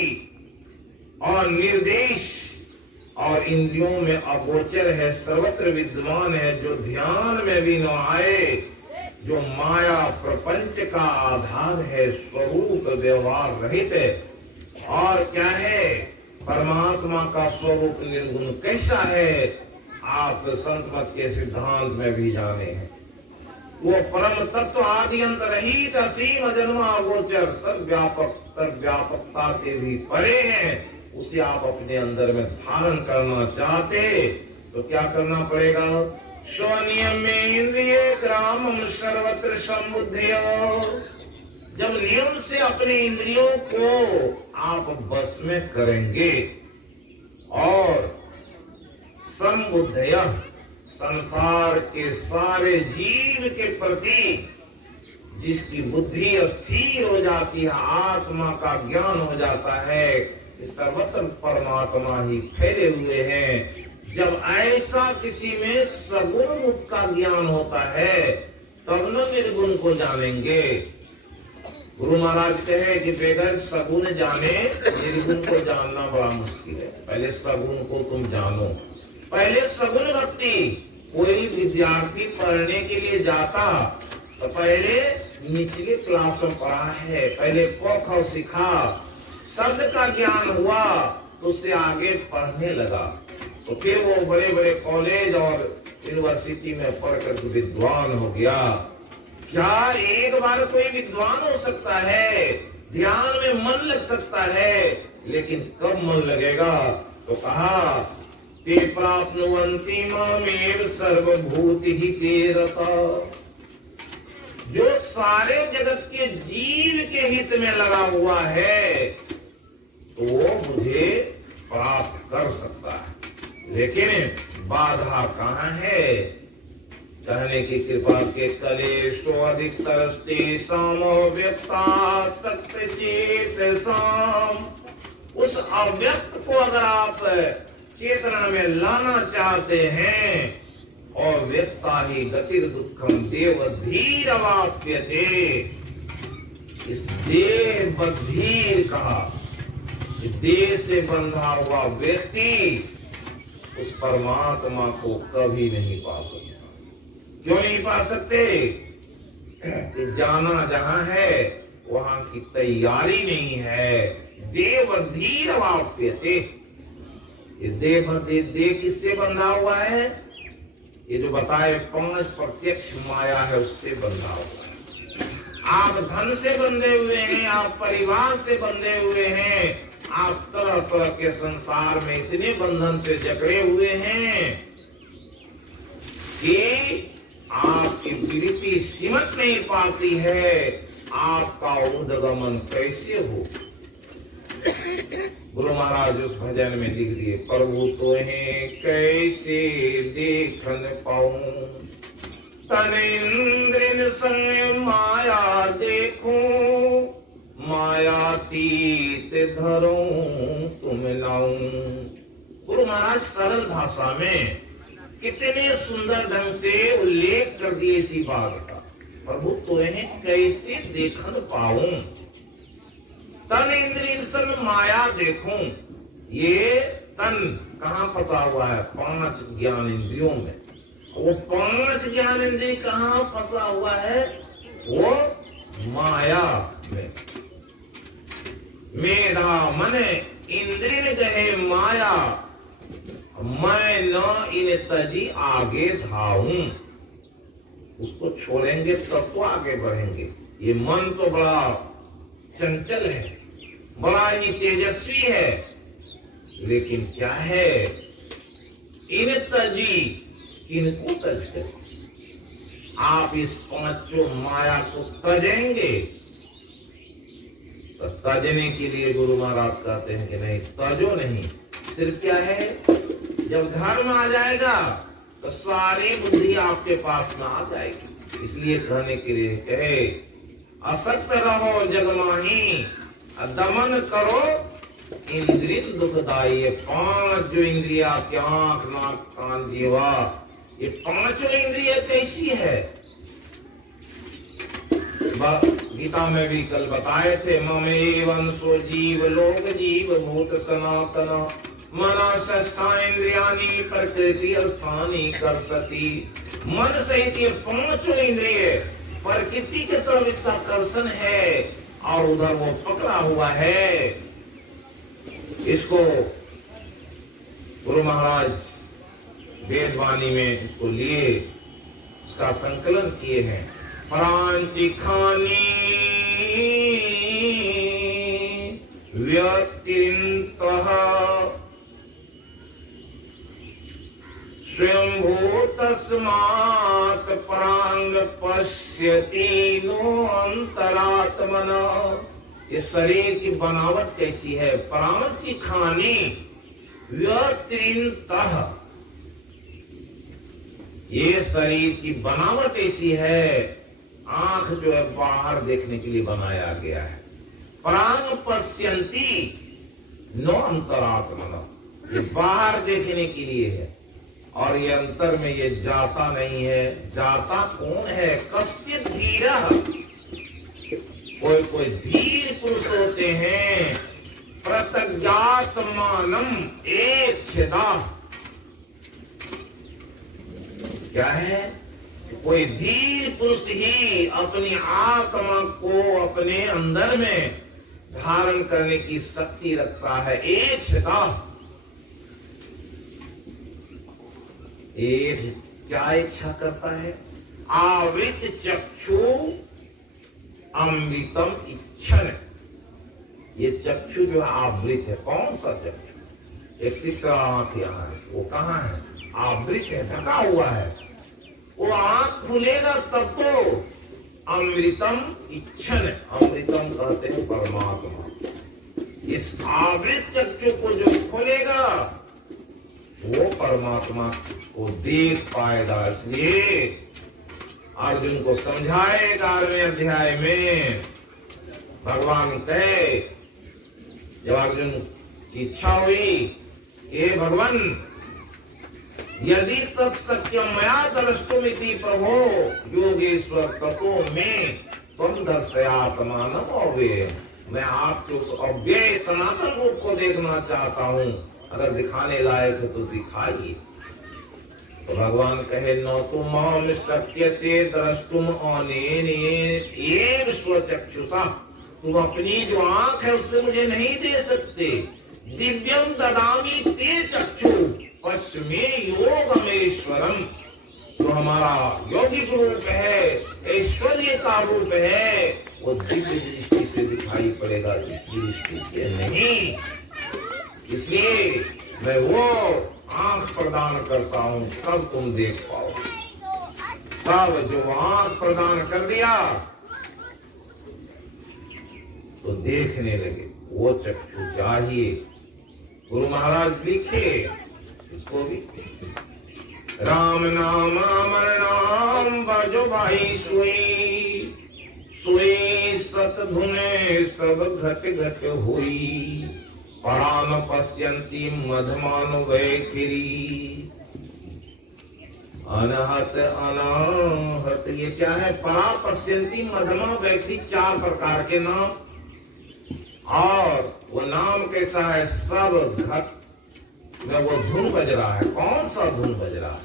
और निर्देश और इंद्रियों में अगोचर है, सर्वत्र विद्वान है, जो ध्यान में भी न आए, जो माया प्रपंच का आधार है, स्वरूप व्यवहार रहित है। और क्या है, परमात्मा का स्वरूप निर्गुण कैसा है, आप संत मत के सिद्धांत में भी जाने हैं। वो परम तत्व आदि अंत रहित असीम अजन्मा अगोचर सर्वव्यापकता के भी परे हैं। उसे आप अपने अंदर में धारण करना चाहते तो क्या करना पड़ेगा, स्वनियम इंद्रिय ग्रामम सर्वत्र समुद्धय। जब नियम से अपने इंद्रियों को आप बस में करेंगे और समुद्धय, संसार के सारे जीव के प्रति जिसकी बुद्धि स्थिर हो जाती है, आत्मा का ज्ञान हो जाता है, सर्वत्र परमात्मा ही फैले हुए हैं। जब ऐसा किसी में सगुण रूप का ज्ञान होता है तब न निर्गुण को जानेंगे। गुरु महाराज कहे कि बगैर सगुण जाने निर्गुण को जानना बड़ा मुश्किल है। पहले सगुण को तुम जानो, पहले सगुण भक्ति। कोई विद्यार्थी पढ़ने के लिए जाता तो पहले निचले क्लास में पढ़ा है, पहले क ख सीखा, शब्द का ज्ञान हुआ तो उससे आगे पढ़ने लगा, तो फिर वो बड़े बड़े कॉलेज और यूनिवर्सिटी में पढ़कर विद्वान हो गया। क्या एक बार कोई विद्वान हो सकता है, ध्यान में मन लग सकता है, लेकिन कब मन लगेगा? तो कहा ते प्राप्नुवन्ति मामेव सर्वभूतिहिते रता। जो सारे जगत के जीव के हित में लगा हुआ है तो वो मुझे प्राप्त कर सकता है, लेकिन बाधा कहाँ है? कहने की कृपा के कलेशो अधिकतरस्ते सामो व्यक्ता तक्त चेत साम। उस अव्यक्त को अगर आप चेतना में लाना चाहते हैं, और व्यक्ता ही गतिर दुखम देव धीर अवाप्यते, इस देह बधीर कहा, देह से बंधा हुआ व्यक्ति उस परमात्मा को कभी नहीं पा सकता। क्यों नहीं पा सकते? कि जाना जहां है वहां की तैयारी नहीं है। देव धीर वाप्यते, ये देह किससे बंधा हुआ है? ये जो बताए 5 प्रत्यक्ष माया है उससे बंधा हुआ है। आप धन से बंधे हुए हैं, आप परिवार से बंधे हुए हैं, आप तरह तरह के संसार में इतने बंधन से जकड़े हुए हैं कि आपकी वृत्ति सिमट नहीं पाती है। आपका उद्गमन कैसे हो? गुरु महाराज उस भजन में लिख दिए, प्रभु तो है कैसे देखन पाऊं, तन इंद्रिन संग माया देखूं, मायातीत धरूं तुम लाऊं। गुरु महाराज सरल भाषा में कितने सुंदर ढंग से उल्लेख कर दिए इसी बात का। प्रभु तो है कैसे देखन पाऊं, तन इंद्रिय सन माया देखूं। ये तन कहाँ फंसा हुआ है? 5 ज्ञान इंद्रियों में। वो 5 ज्ञान इंद्रिय कहाँ फंसा हुआ है? वो माया में। मेधा मन इंद्रिय गहे माया, मैं न इन तजी आगे धाऊं। उसको छोड़ेंगे तब तो आगे बढ़ेंगे। ये मन तो बड़ा चंचल है, बड़ा ही तेजस्वी है, लेकिन क्या है? इन तजी, किनको तज कर? आप इस 5 माया को तजेंगे तो तजने के लिए गुरु महाराज कहते हैं कि नहीं, तजो नहीं। सिर्फ क्या है, जब धर्म आ जाएगा तो सारी बुद्धि आपके पास में आ जाएगी। इसलिए कहने के लिए कहे, असक्त रहो जगमाही, दमन करो इंद्रिय दुखदाई। 5 जो इंद्रिया, आंख नाक कान जीवा, ये 5 इंद्रिय कैसी है? गीता में भी कल बताए थे, ममेवं सो जीव लोक जीव भूत सनातन, मना इंद्रियानी प्रकृति स्थानी कर सती। मन सहित ये 5 इंद्रिय प्रकृति के तरफ इसका आकर्षण है, और उधर वो पकड़ा हुआ है। इसको गुरु महाराज वेदवाणी में इसको लिए, इसका संकलन किए हैं। प्रांति खानी व्यतिरिक्तः स्वयंभू तस्मात् परांग पश्यति नो अंतरात्मना। ये शरीर की बनावट कैसी है? प्रांति खानी व्यतिरिक्तः, ये शरीर की बनावट ऐसी है, आंख जो है बाहर देखने के लिए बनाया गया है। प्रांग पश्यन्ति नो अंतरात्मना, ये बाहर देखने के लिए है, और ये अंतर में ये जाता नहीं है। जाता कौन है? कस्य धीरा, कोई धीर पुरुष होते हैं। प्रत्यगात्मानम एच्छेदा, क्या है? कोई धीर पुरुष ही अपनी आत्मा को अपने अंदर में धारण करने की शक्ति रखता है। एच्छेदा, क्या इच्छा करता है? आवृत चक्षु अमृतम इच्छन। ये चक्षु जो आवृत है, कौन सा चक्षु? एक तीसरा आंख यहाँ है, वो कहाँ है? आवृत है, ढका हुआ है। वो आंख खुलेगा तब तो अमृतम इच्छन, अमृतम कहते हैं परमात्मा। इस आवृत चक्षु को जो खोलेगा वो परमात्मा को देख पाएगा। इसलिए अर्जुन को समझाए 11वें अध्याय में भगवान कहे, जब अर्जुन की इच्छा हुई, हे भगवान यदि तत्सत्यम मया दर्शुमिति प्रभो योगेश्वर ततो में तुम दर्शयात्मानम अव्यय, मैं आपके उस अव्यय सनातन रूप को देखना चाहता हूँ, अगर दिखाने लायक है तो दिखाइए। तो भगवान कहे, न तुम माम सत्य से द्रष्टुम अनेन स्वचक्षुषा, तुम अपनी जो आंख है उससे मुझे नहीं दे सकते। दिव्यम ददामी ते चक्षु पश्चिमे योगमेश्वरम, जो हमारा यौगिक रूप है, ऐश्वर्य का रूप है, वो दिव्य दृष्टि से दिखाई पड़ेगा, इस दृष्टि से नहीं। इसलिए मैं वो आंख प्रदान करता हूँ, तब तुम देख पाओ। तब जो आंख प्रदान कर दिया तो देखने लगे, वो चक्षु चाहिए। गुरु महाराज लिखे इसको भी, राम नाम अमर नाम बजो भाई सुई, सुई सत धुने सब घट घट हुई, परान पश्यंती मधमान वैखिरी, अनहत अनाहत। ये क्या है? परा पश्यंती मधमा वैखिरी, 4 प्रकार के नाम। और वो नाम कैसा है? सब घट में वो धुन बज रहा है। कौन सा धुन बज रहा है?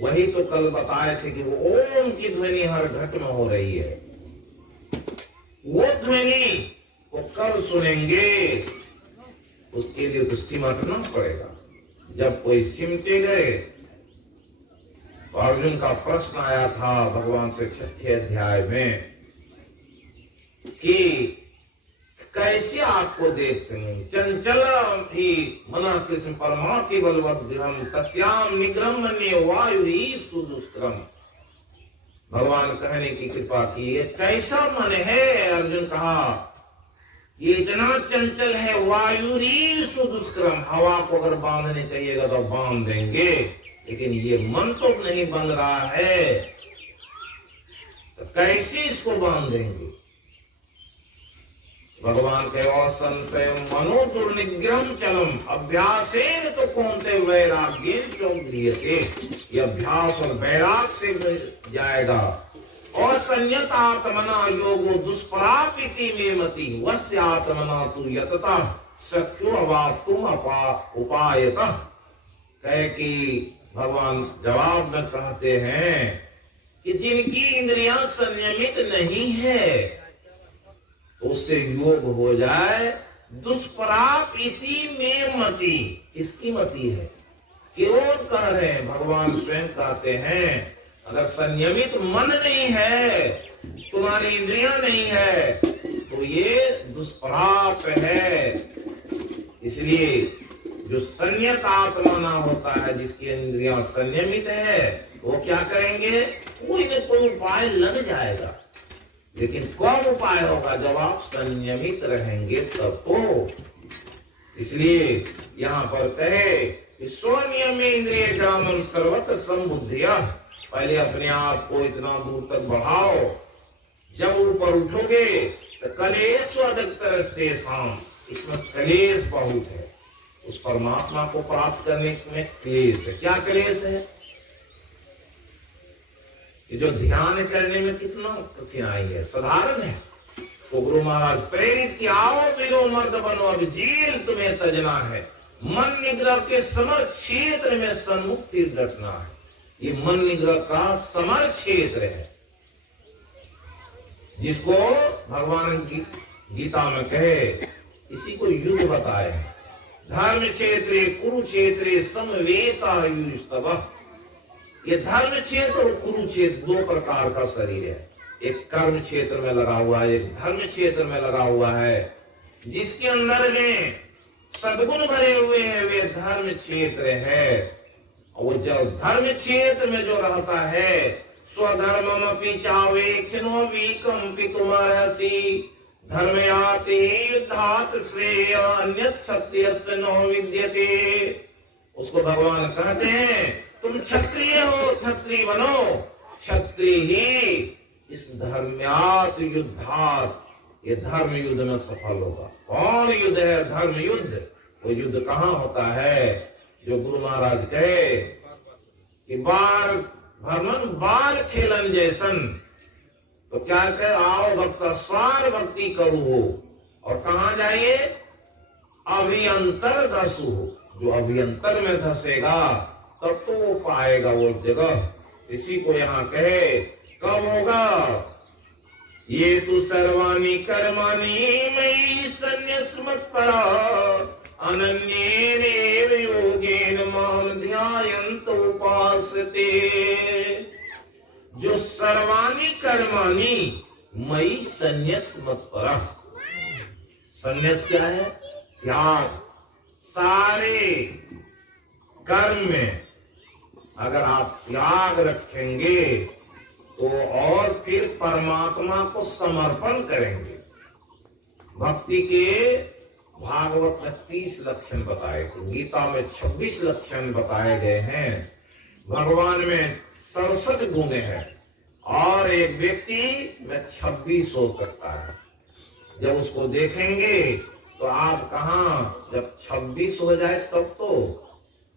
वही तो कल बताए थे कि वो ओम की ध्वनि हर घट में हो रही है। वो ध्वनि को कब सुनेंगे, उसके लिए तो सिमटना पड़ेगा। जब कोई सिमटे गए, तो अर्जुन का प्रश्न आया था भगवान से 6ठे अध्याय में कि कैसे आपको देख सकें? चंचलम ही मना कृष्ण परमाति बलवद्रम तस्याम निग्रम मन्ये वायुरी सुदुष्करम। भगवान कहने की कृपा की, ये कैसा मन है? अर्जुन कहा, ये इतना चंचल है, वायुरी सुदुष्करम, हवा को अगर बांधने चाहिएगा तो बांध देंगे, लेकिन ये मन तो नहीं बंध रहा है, तो कैसे इसको बांध देंगे? भगवान के और संशय मनो दुर्निग्रहम चलम अभ्यासेन तो कौनते वैराग्य क्यों गृह्यते। ये अभ्यास और वैराग से जाएगा। और संयत आत्मना योगो दुष्प्रापिति में मति वस्य आत्मना तु यतता शक्यो अवाप्तुम उपायतः। कहे कि भगवान जवाब में कहते हैं कि जिनकी इंद्रियां संयमित नहीं है, उससे योग हो जाए। दुष्प्राप इति में मति, किसकी मति है? क्यों कह रहे हैं? भगवान स्वयं कहते हैं, अगर संयमित मन नहीं है, तुम्हारी इंद्रियां नहीं है, तो ये दुष्प्राप है। इसलिए जो संयत आत्मा ना होता है, जिसकी इंद्रियां संयमित है, वो क्या करेंगे? कोई न कोई उपाय लग जाएगा। लेकिन कौन उपाय होगा? जब आप संयमित रहेंगे तब तो। इसलिए यहाँ पर कहे स्वनियम इंद्रिय ग्रामम सर्वत्र संबुद्धिया, पहले अपने आप को इतना दूर तक बढ़ाओ, जब ऊपर उठोगे तो कलेश अधिकतर, इसमें कलेश बहुत है। उस परमात्मा को प्राप्त करने में क्लेश है। क्या क्लेश है? ये जो ध्यान करने में कितना कठिनाई है, साधारण है। तो गुरु महाराज प्रेरित कि आओ बिलो मर्द बनो, अब जेल तुम्हें तजना है, मन निग्रह के समर क्षेत्र में सन्मुख तीर डटना है। ये मन निग्रह का समर क्षेत्र है, जिसको भगवान की गीता में कहे, इसी को युद्ध बताए हैं। धर्म क्षेत्रे कुरुक्षेत्रे समवेता युस्तव। ये धर्म क्षेत्र और कुरुक्षेत्र 2 प्रकार का शरीर है। एक कर्म क्षेत्र में लगा हुआ है, एक धर्म क्षेत्र में लगा हुआ है। जिसके अंदर में सद्गुण भरे हुए हैं, वे धर्म क्षेत्र है। और जब धर्म क्षेत्र में जो रहता है, स्वधर्ममपि चावेक्षणो विकम्पितुमर्हसि, धर्मयाते युद्धात् श्रेय अन्यत् क्षत्रियस्य न विद्यते। उसको भगवान कहते हैं तुम क्षत्रिय हो, क्षत्रिय बनो। क्षत्रिय ही इस धर्म्यात् युद्धात्, ये धर्म युद्ध में सफल होगा। कौन युद्ध है? धर्म युद्ध। वो युद्ध कहाँ होता है? जो गुरु महाराज कहे कि बार भ्रमण बाल खेलन जैसन, तो क्या कहे? आओ भक्त सार भक्ति करू हो। और कहाँ जाइए? अभियंतर धसु हो। जो अभियंतर में धसेगा तब तो वो पाएगा वो जगह। इसी को यहाँ कहे कब होगा? ये तु सर्वाणि कर्माणि मयि सन्न्यस्मत्परा अनन्येनैव योगेन मां ध्यायन्त उपासते। जो सर्वाणि कर्माणि मयि सन्न्यस्मत्परा। सन्न्यास क्या है? त्याग। सारे कर्म में अगर आप त्याग रखेंगे तो और फिर परमात्मा को समर्पण करेंगे। भक्ति के भागवत में 30 लक्षण बताए थे, गीता में 26 लक्षण बताए गए हैं, भगवान में 67 गुण है और एक व्यक्ति में 26 हो सकता है। जब उसको देखेंगे तो आप कहाँ, जब 26 हो जाए तब तो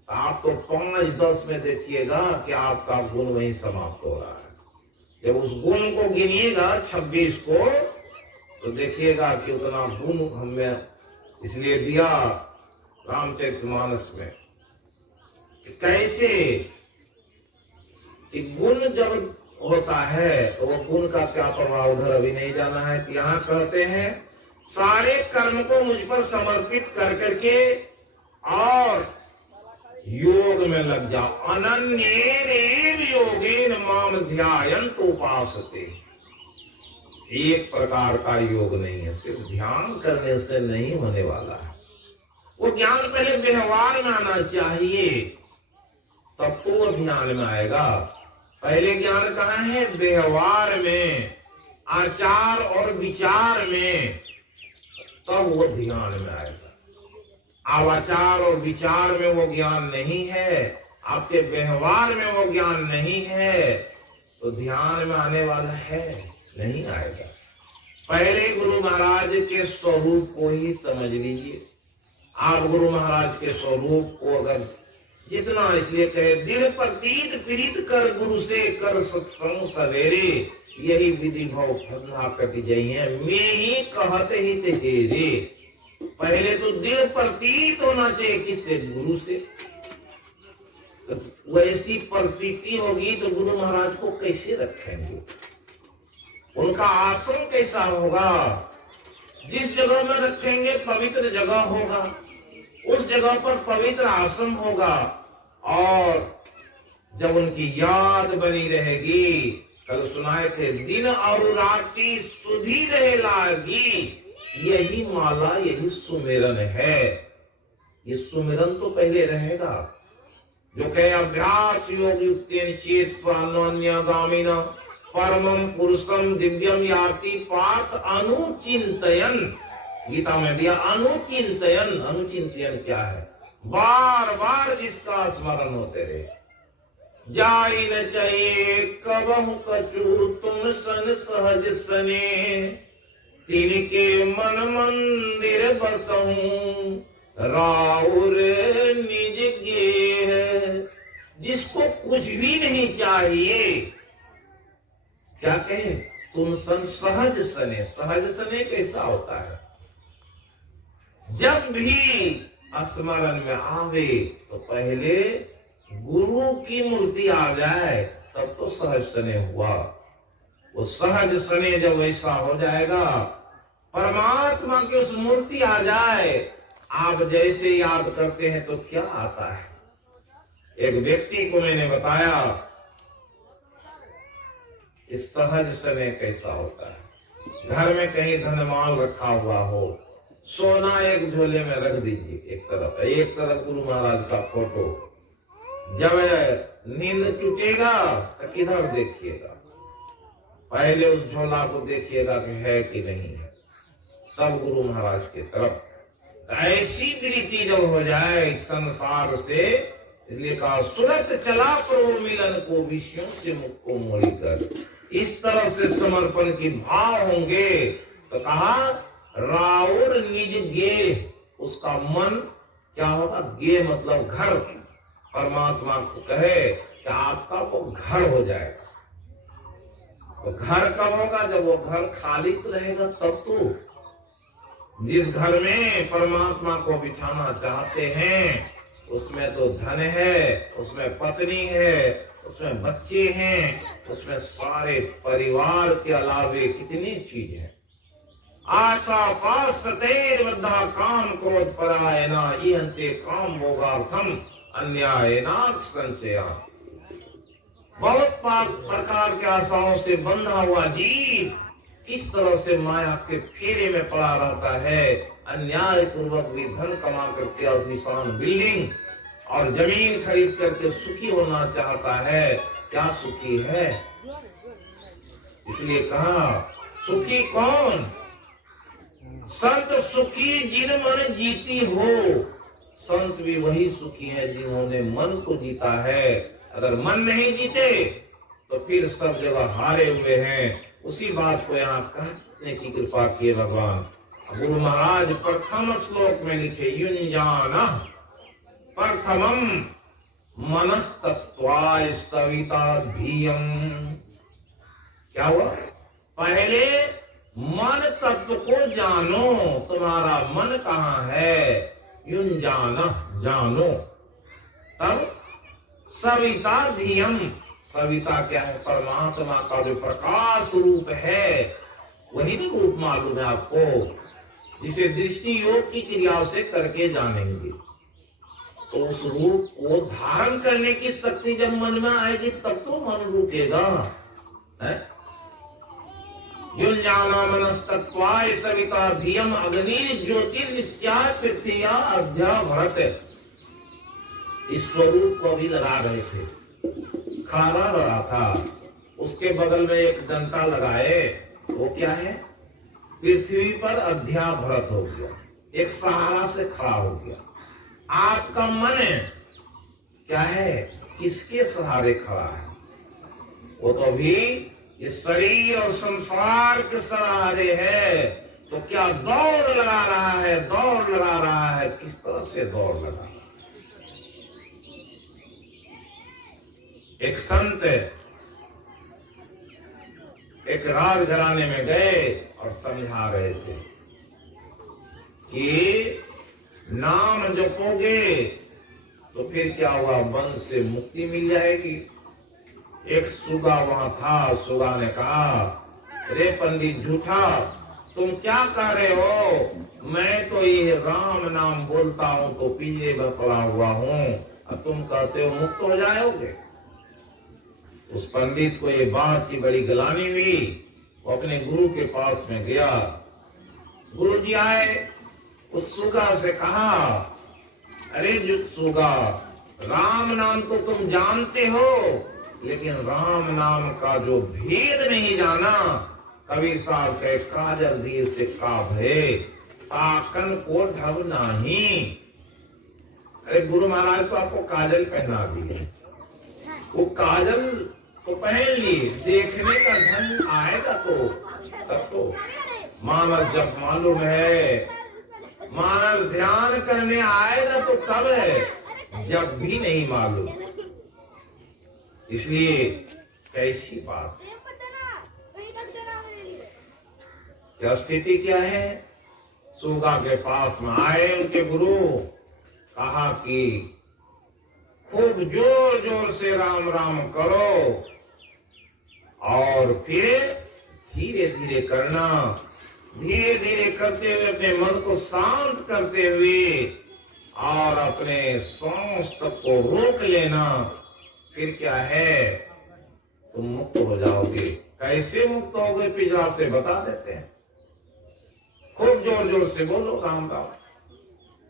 आप तो 5-10 में देखिएगा कि आपका गुण वहीं समाप्त हो रहा है। जब उस गुण को गिनिएगा 26 को, तो देखिएगा कि उतना गुण हमें इसलिए दिया रामचरितमानस में कि कैसे एक गुण जब होता है तो वो गुण का क्या प्रभाव, उधर अभी नहीं जाना है। कि यहाँ कहते हैं सारे कर्म को मुझ पर समर्पित कर करके और योग में लग जाओ। अनन्येन योगेन माम ध्यायन्त उपासते। एक प्रकार का योग नहीं है, सिर्फ ध्यान करने से नहीं होने वाला है। वो ज्ञान पहले व्यवहार में आना चाहिए, तब तो वो ध्यान में आएगा। पहले ज्ञान कहाँ है? व्यवहार में, आचार और विचार में, तब वो ध्यान में आएगा। अब आचार और विचार में वो ज्ञान नहीं है, आपके व्यवहार में वो ज्ञान नहीं है, तो ध्यान में आने वाला है नहीं आएगा। पहले गुरु महाराज के स्वरूप को ही समझ लीजिए। आप गुरु महाराज के स्वरूप को अगर जितना, इसलिए कहे दिल प्रतीत प्रीत कर गुरु से कर सत्संग सवेरे, यही विधि भव फलना कटी जई है मैं ही कहते ही तेरे। पहले तो दिल प्रतीत होना चाहिए किससे? गुरु से। तो वैसी प्रतीति होगी तो गुरु महाराज को कैसे रखेंगे? उनका आश्रम कैसा होगा? जिस जगह में रखेंगे पवित्र जगह होगा, उस जगह पर पवित्र आश्रम होगा। और जब उनकी याद बनी रहेगी, कल सुनाए थे दिन और रात्रि सुधी रहे लागी, यही माला यही सुमिरन है। ये सुमिरन तो पहले रहेगा। जो कहे अभ्यास योग युक्तेन चेत स्वान्योन्यगामिना परमं पुरुषम दिव्यम याति पार्थ अनुचिंतयन। गीता में दिया अनुचिंतयन। अनुचिंतयन क्या है? बार बार जिसका स्मरण होते रहे। जाई न चाहिए कबहु कछु तुम सन सहज सने, तिनके मन मंदिर बसहूं राउर निज गेह। जिसको कुछ भी नहीं चाहिए, क्या कहे? तुम सन सहज सने। सहज सने कैसा होता है? जब भी स्मरण में आवे तो पहले गुरु की मूर्ति आ जाए, तब तो सहज सने हुआ। वो सहज सने जब वैसा हो जाएगा, परमात्मा की उस मूर्ति आ जाए, आप जैसे याद करते हैं तो क्या आता है? एक व्यक्ति को मैंने बताया इस सहज सने कैसा होता है। घर में कहीं धनमाल रखा हुआ हो, सोना एक झोले में रख दीजिए एक तरफ गुरु महाराज का फोटो। जब नींद टूटेगा तो किधर देखिएगा? पहले उस झोला को देखिएगा कि है कि नहीं है, तब गुरु महाराज की तरफ। ऐसी प्रीति जब हो जाए संसार से, इसलिए कहा सुरत चला प्रभु मिलन को विषयों से मुख को मोड़ी कर। इस तरह से समर्पण की भाव होंगे तो कहा राउर निज गे, उसका मन क्या होगा? गे मतलब घर। परमात्मा को कहे कि आपका वो घर हो जाएगा। तो घर कब होगा? जब वो घर खाली तो रहेगा तब तो। जिस घर में परमात्मा को बिठाना चाहते हैं उसमें तो धन है, उसमें पत्नी है, उसमें बच्चे हैं, उसमें सारे परिवार के अलावे कितनी चीज है। आशा पास सतेर बद्धा काम क्रोध परायणा इहंते काम भोगार्थम अन्यायनाथ संचया। बहुत प्रकार के आशाओं से बंधा हुआ जीव किस तरह से माया के फेरे में पड़ा रहता है। अन्याय पूर्वक भी धन कमा करके आलीशान बिल्डिंग और जमीन खरीद करके सुखी होना चाहता है। क्या सुखी है? इसलिए कहा सुखी कौन? संत सुखी जिन मन जीती हो। संत भी वही सुखी है जिन्होंने मन को जीता है। अगर मन नहीं जीते तो फिर सब जगह हारे हुए हैं। उसी बात को यहाँ कहने की कृपा किए भगवान। गुरु महाराज प्रथम श्लोक में लिखे युंजाना प्रथमम मनस्तत्वाय सविता धीयम। क्या हुआ? पहले मन तत्व को जानो। तुम्हारा मन कहाँ है? युंजाना जानो। तब सविता धीयम। सविता क्या है? परमात्मा का जो प्रकाश रूप है वही रूप मालूम है आपको, जिसे दृष्टि योग की क्रिया से करके जानेंगे। तो उस रूप को धारण करने की शक्ति जब मन में आएगी तब तो मन रुकेगा। युंजाना मनस्तत्वाय सविता धियम अग्नि ज्योतिर्नित्या पृथ्वी अध्या भरत। इस स्वरूप को भी लगा रहे थे, खाना लगा था। उसके बगल में एक डंटा लगाए, वो क्या है? पृथ्वी पर अध्या भरत हो गया, एक सहारा से खड़ा हो गया। आपका मन क्या है? किसके सहारे खड़ा है? वो तो अभी ये शरीर और संसार के सहारे है। तो क्या दौड़ लगा रहा है? दौड़ लगा रहा है। किस तरह से दौड़ लगा? एक संत एक राज घराने में गए और समझा रहे थे कि नाम जपोगे तो फिर क्या हुआ? वन से मुक्ति मिल जाएगी। एक सुगा वहां था। सुगा ने कहा, रे पंडित झूठा, तुम क्या कर रहे हो? मैं तो ये राम नाम बोलता हूँ तो पिंजरे में पड़ा हुआ हूँ, अब तुम कहते हो मुक्त हो जाओगे। उस पंडित को ये बात की बड़ी गलानी हुई। वो अपने गुरु के पास में गया। गुरु जी आए, उस सुगा से कहा, अरे जो सुगा, राम नाम तो तुम जानते हो, लेकिन राम नाम का जो भेद नहीं जाना। कबीर साहब कहे, काजल धीर से का भय ताकन को ढब नहीं। अरे गुरु महाराज तो आपको काजल पहना दी है, वो काजल तो पहन ली, देखने का ढंग आएगा तो तब तो। मानव जब मालूम है, मानव ध्यान करने आएगा तो कब है? जब भी नहीं मालूम। इसलिए कैसी बात, क्या स्थिति क्या है? सुगा के पास में आए उनके गुरु, कहा कि खूब जोर जोर से राम राम करो और फिर धीरे धीरे करना। धीरे धीरे करते हुए अपने मन को शांत करते हुए और अपने सांस तक को रोक लेना। फिर क्या है? तुम मुक्त हो जाओगे। कैसे मुक्त होगे? पिंजरा से बता देते हैं। खूब जोर जोर से बोलो राम राम,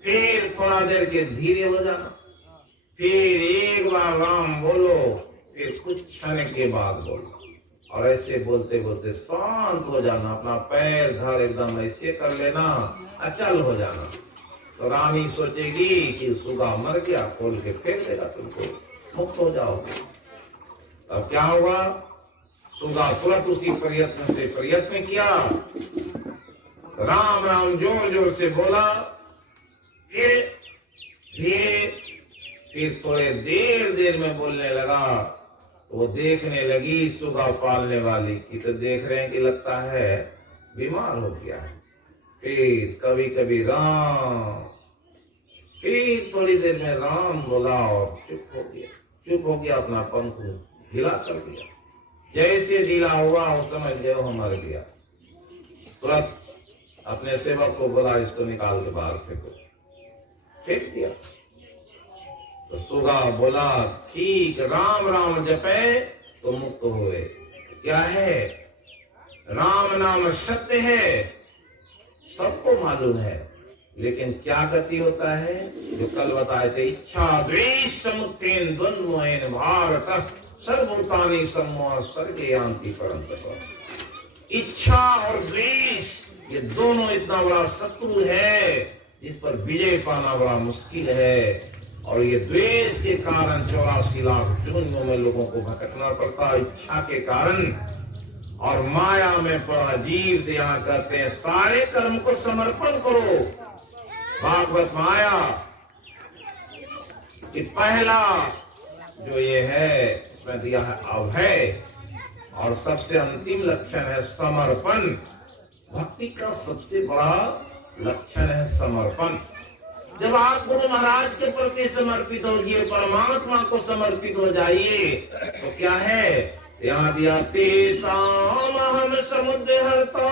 फिर थोड़ा देर के धीरे हो जाना, फिर एक बार राम बोलो, फिर कुछ क्षण के बाद बोलो। और ऐसे बोलते बोलते शांत हो जाना। अपना पैर धड़ एकदम ऐसे कर लेना, अचल हो जाना। तो रानी सोचेगी कि सुगा मर गया, खोल के फेंक देगा तुमको, मुक्त हो जाओगे। अब क्या हुआ, सुगा तुरंत उसी प्रयत्न से प्रयत्न किया, राम राम जोर जोर से बोला, फिर थोड़े देर देर में बोलने लगा। वो देखने लगी सुगा पालने वाली की, तो देख रहे हैं कि लगता है बीमार हो गया है। फिर कभी कभी राम, फिर थोड़ी देर में राम बोला और चुप हो गया, अपना पंख ढीला कर दिया। जैसे ढीला हुआ वो समझ गए वो मर गया। तुरंत अपने सेवक को बोला, इसको निकाल के बाहर फेंको। फेंक दिया। तो सुगा बोला, ठीक, राम राम जपे तो मुक्त हुए। क्या है, राम नाम सत्य है, सबको मालूम है, लेकिन क्या गति होता है, जो कल बताए थे, इच्छा द्वेष समुत्थेन द्वंद्वेन भारत सर्वभूतानि सम्मोह स्वर्गे यान्ति परन्तप। इच्छा और द्वेष ये दोनों इतना बड़ा शत्रु है जिस पर विजय पाना बड़ा मुश्किल है। और ये द्वेष के कारण 84 लाख योनियों में लोगों को भटकना पड़ता है, इच्छा के कारण। और माया में पड़ा जीव से यहाँ कहते हैं सारे कर्म को समर्पण करो। भागवत माया कि पहला जो ये है इसमें दिया है अभय, और सबसे अंतिम लक्षण है समर्पण। भक्ति का सबसे बड़ा लक्षण है समर्पण। जब आप गुरु महाराज के प्रति समर्पित हो जाइए, परमात्मा को समर्पित हो जाइए, तो क्या है, यहाँ दिया तेषाम हम समुद्र हरता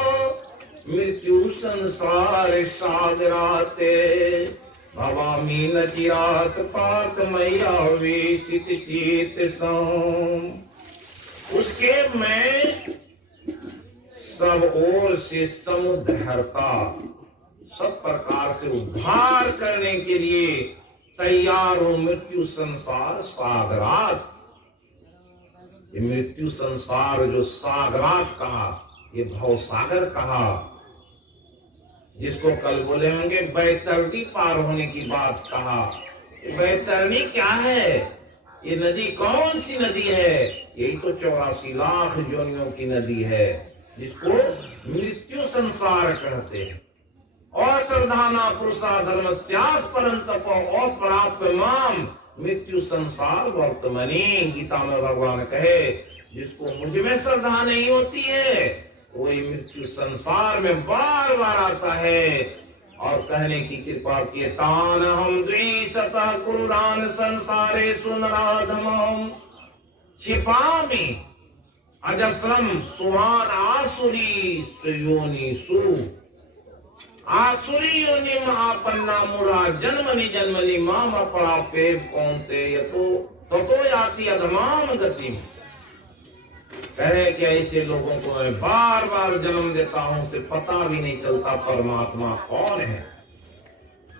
मृत्यु संसार सागराते भवामी न चिरात पात मैया वेशित चेत साम। उसके मैं सब ओर से समुद्र हरता, सब प्रकार से उद्धार करने के लिए तैयार हो। मृत्यु संसार सागरात, ये मृत्यु संसार जो सागरात कहा, ये भव सागर कहा, जिसको कल बोले होंगे बैतरणी पार होने की बात कहा। बैतरणी क्या है, ये नदी कौन सी नदी है, यही तो 84 लाख योनियों की नदी है, जिसको मृत्यु संसार कहते हैं। और श्रद्धाना पुरुषा धर्मस्यास परंतप और प्राप्त माम मृत्यु संसार वर्तमनी। गीता में भगवान कहे, जिसको मुझ में श्रद्धा नहीं होती है वही मृत्यु संसार में बार बार आता है। और कहने की कृपा किए, तान हम द्विशतः क्रूरान संसारे सुनराधमं छिपामि अजस्रम सुहान आसुरी योनिषु। आसुरी योनि महापन्ना मुरा जन्मनि जन्मनि माम अपरापेर कौन्ते यतो ततो याति अधमाम गतिम। कहे कि ऐसे लोगों को मैं बार बार जन्म देता हूं, तो पता भी नहीं चलता परमात्मा कौन है।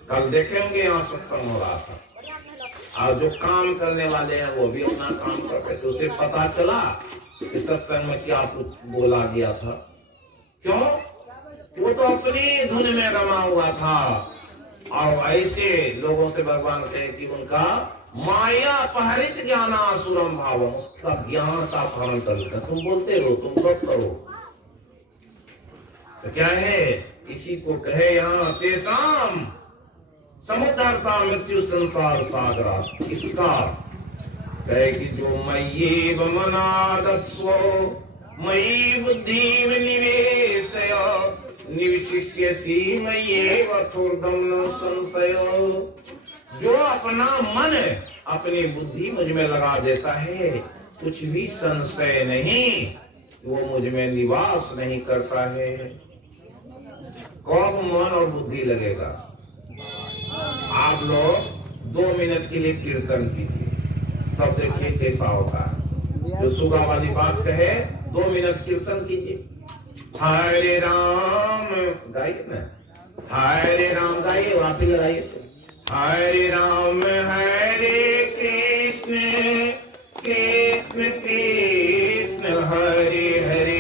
कल देखेंगे यहाँ सत्संग हो रहा था, और जो काम करने वाले हैं वो भी अपना काम करते थे, उसे पता चला कि सत्संग में क्या कुछ बोला गया था। क्यों, वो तो अपनी धुन में रमा हुआ था। और ऐसे लोगों से भगवान कहे कि उनका माया अपहरित ज्ञान आसुरम भाव, उसका ज्ञान का अपहरण कर लेता। तुम बोलते रहो, तुम सब करो, तो क्या है, इसी को कहे यहाँ तेषाम समुद्रता मृत्यु संसार सागरा। इसका कहे कि जो मय्येव मनादत्स्व मयि बुद्धिम निवेशय निविशिष्यसि मय्येव थोर्दम न संशय। जो अपना मन अपनी बुद्धि मुझ में लगा देता है, कुछ भी संशय नहीं, वो मुझ में निवास नहीं करता है। कब मन और बुद्धि लगेगा? आप लोग 2 मिनट के लिए कीर्तन कीजिए, तब देखिए कैसा होता है। जो सुगा वाली बात कहे, 2 मिनट कीर्तन कीजिए। हरे राम गाइए ना, हरे राम गाइए, वहां पे लगाइए। हरे राम हरे कृष्ण कृष्ण कृष्ण हरे हरे।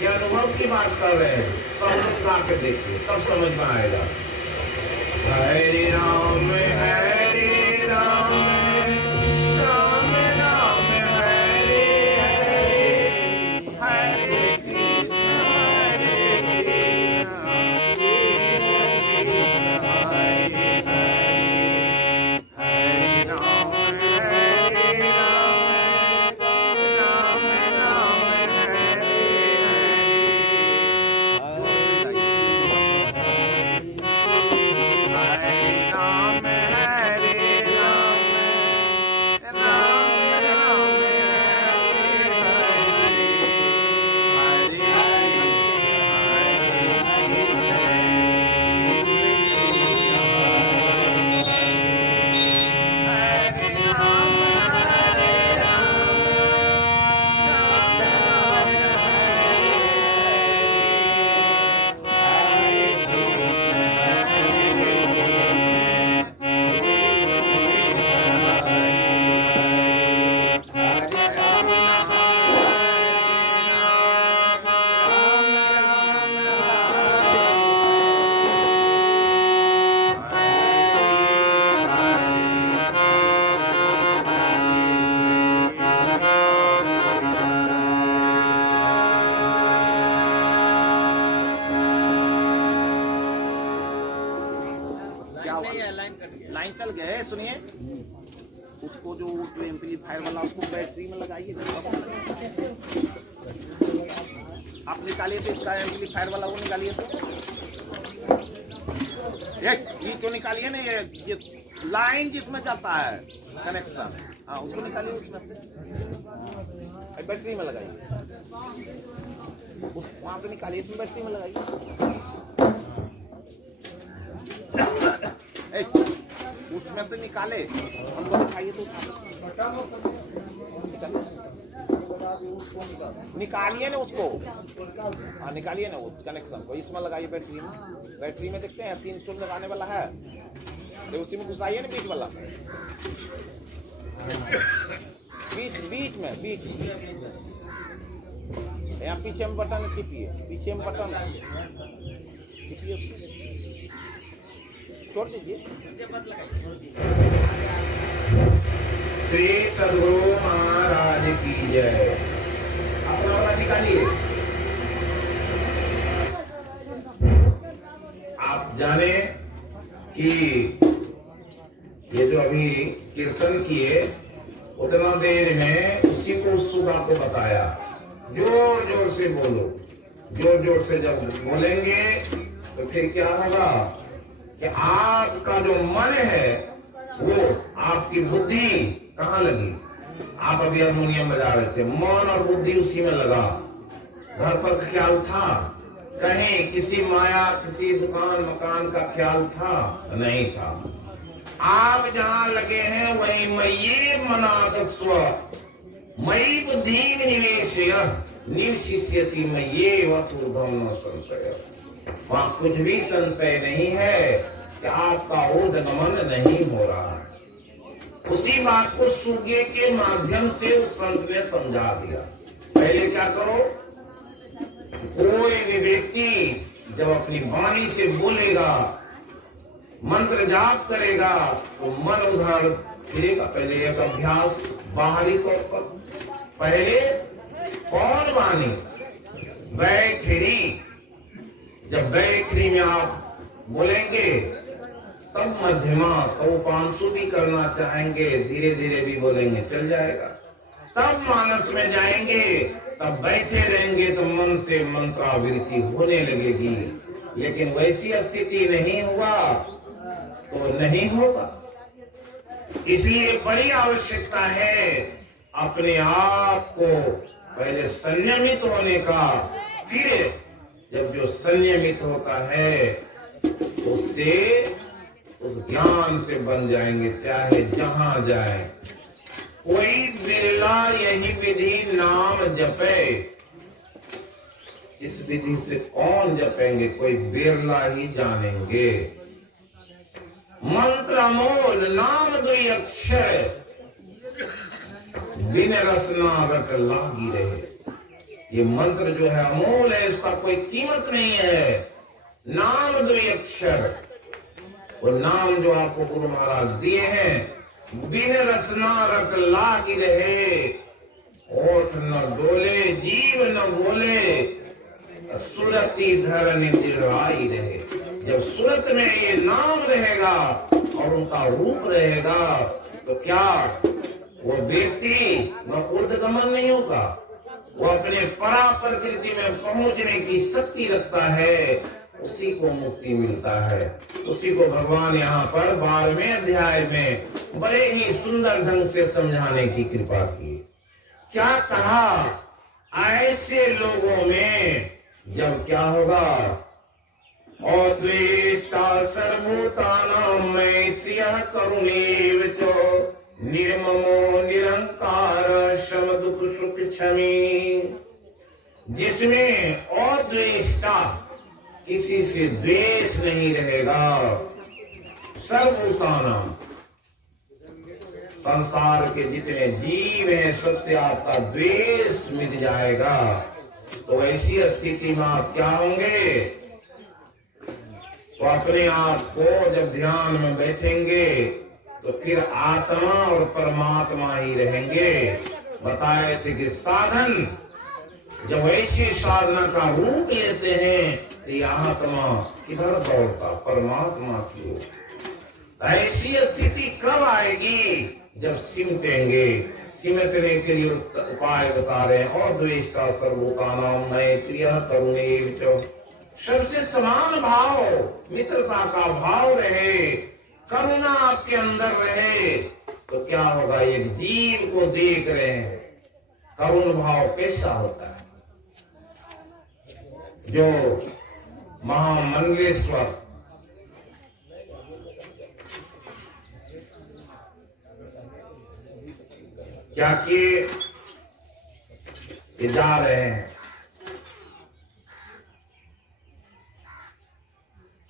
ये अनुभव की बात कर रहे हैं, सब लोग गा के देखिए, तब समझ में आएगा। हरे राम राम राम हरे हरे, हरे कृष्ण कृष्ण हरे हरे, हरे राम राम राम हरे हरे। जोर से हरे राम राम राम हरे लाइन चल गए। सुनिए, उसको जो एम्पलीफायर वाला उसको बैटरी में लगाइए। आप निकालिए तो इसका एम्पलीफायर वाला वो निकालिए तो ये क्यों निकालिए ना, ये लाइन जिसमें जाता है कनेक्शन, हाँ उसको निकालिए उसमें से बैटरी में लगाइए। वहां से निकालिए, इसमें बैटरी में लगाइए। उसमें से निकाले, हमको दिखाइए तो निकालिए ना उसको, हाँ निकालिए ना वो कनेक्शन को, इसमें लगाइए बैटरी में। बैटरी में देखते हैं 3 स्टोन लगाने वाला है, तो उसी में घुसाइए ना बीच वाला, बीच में यहाँ पीछे में बटन टिपिए, पीछे में बटन टिपिए, छोड़ दीजिए। श्री सद्गुरु महाराज की जय। अपना वाला निकालिए। आप जाने कि ये जो अभी कीर्तन किए उतना देर में उसी को सुगा को बताया। जोर जोर से बोलो, जोर जोर से जब बोलेंगे तो फिर क्या होगा कि आपका जो मन है वो, आपकी बुद्धि कहाँ लगी? आप अभी हारमोनियम बजा रहे थे, मन और बुद्धि उसी में लगा। घर पर ख्याल था, कहीं किसी माया किसी दुकान मकान का ख्याल था? नहीं था। आप जहाँ लगे हैं वही मय्ये मनादस्व मयि बुद्धि निवेशय निवसिष्यसि मय्ये वसुर्धम न संशय। वहाँ कुछ भी संशय नहीं है कि आपका ऊर्ध्वगमन नहीं हो रहा है। उसी बात को सुगे के माध्यम से उस संत ने समझा दिया। पहले क्या करो, कोई भी व्यक्ति जब अपनी वाणी से बोलेगा, मंत्र जाप करेगा तो मन उधर फिरेगा। पहले एक अभ्यास बाहरी तौर पर, पहले कौन वाणी? बैठरी। जब बैठरी में आप बोलेंगे तब मध्यमा, तो पांचू भी करना चाहेंगे, धीरे धीरे भी बोलेंगे, चल जाएगा। तब मानस में जाएंगे, तब बैठे रहेंगे तो मन से मंत्रावृत्ति होने लगेगी। लेकिन वैसी स्थिति नहीं हुआ तो नहीं होगा। इसलिए बड़ी आवश्यकता है अपने आप को पहले संयमित होने का। फिर जब जो संयमित होता है उससे, उस ज्ञान से बन जाएंगे, चाहे जहां जाए। कोई बिरला यही विधि नाम जपे। इस विधि से कौन जपेंगे? कोई बिरला ही जानेंगे। मंत्र अमोल नाम 2 अक्षर, बिन रसना रट लागी रहे। ये मंत्र जो है अमोल है, इसका कोई कीमत नहीं है। नाम 2 अक्षर, वो नाम जो आपको गुरु महाराज दिए हैं, बिन रसना रख लागी रहे, ओठ न डोले जीव न बोले, सुरती धरनी दिलवाई रहे। जब सूरत में ये नाम रहेगा और उनका रूप रहेगा तो क्या वो व्यक्ति वह ऊर्ध्वगमन नहीं होगा, वो अपने परा प्रकृति में पहुंचने की शक्ति रखता है, उसी को मुक्ति मिलता है। उसी को भगवान यहाँ पर 12वें अध्याय में बड़े ही सुंदर ढंग से समझाने की कृपा की। क्या कहा, ऐसे लोगों में जब क्या होगा, अद्वेष्टा सर्वभूतानां मैत्रियः करुणैव च निर्ममो निरंकार शम दुख सुख क्षमी, जिसमें अद्वेष्टा किसी से द्वेष नहीं रहेगा, सर्वभूतानां संसार के जितने जीव हैं सबसे आपका द्वेष मिट जाएगा। तो ऐसी स्थिति में आप क्या होंगे, तो अपने आप को जब ध्यान में बैठेंगे तो फिर आत्मा और परमात्मा ही रहेंगे। बताए थे कि साधन जब ऐसी साधना का रूप लेते हैं तो ये आत्मा किधर दौड़ता, परमात्मा की ओर। ऐसी स्थिति कब आएगी, जब सिमटेंगे। सिमटने के लिए उपाय बता रहे हैं, और द्वेष्टा सर्वभूतानां मैत्रियः करुणैव च, सबसे समान भाव, मित्रता का भाव रहे, करुणा आपके अंदर रहे, तो क्या होगा, एक जीव को देख रहे हैं, करुण भाव कैसा होता है। जो महामंडलेश्वर क्या किए, ये जा रहे हैं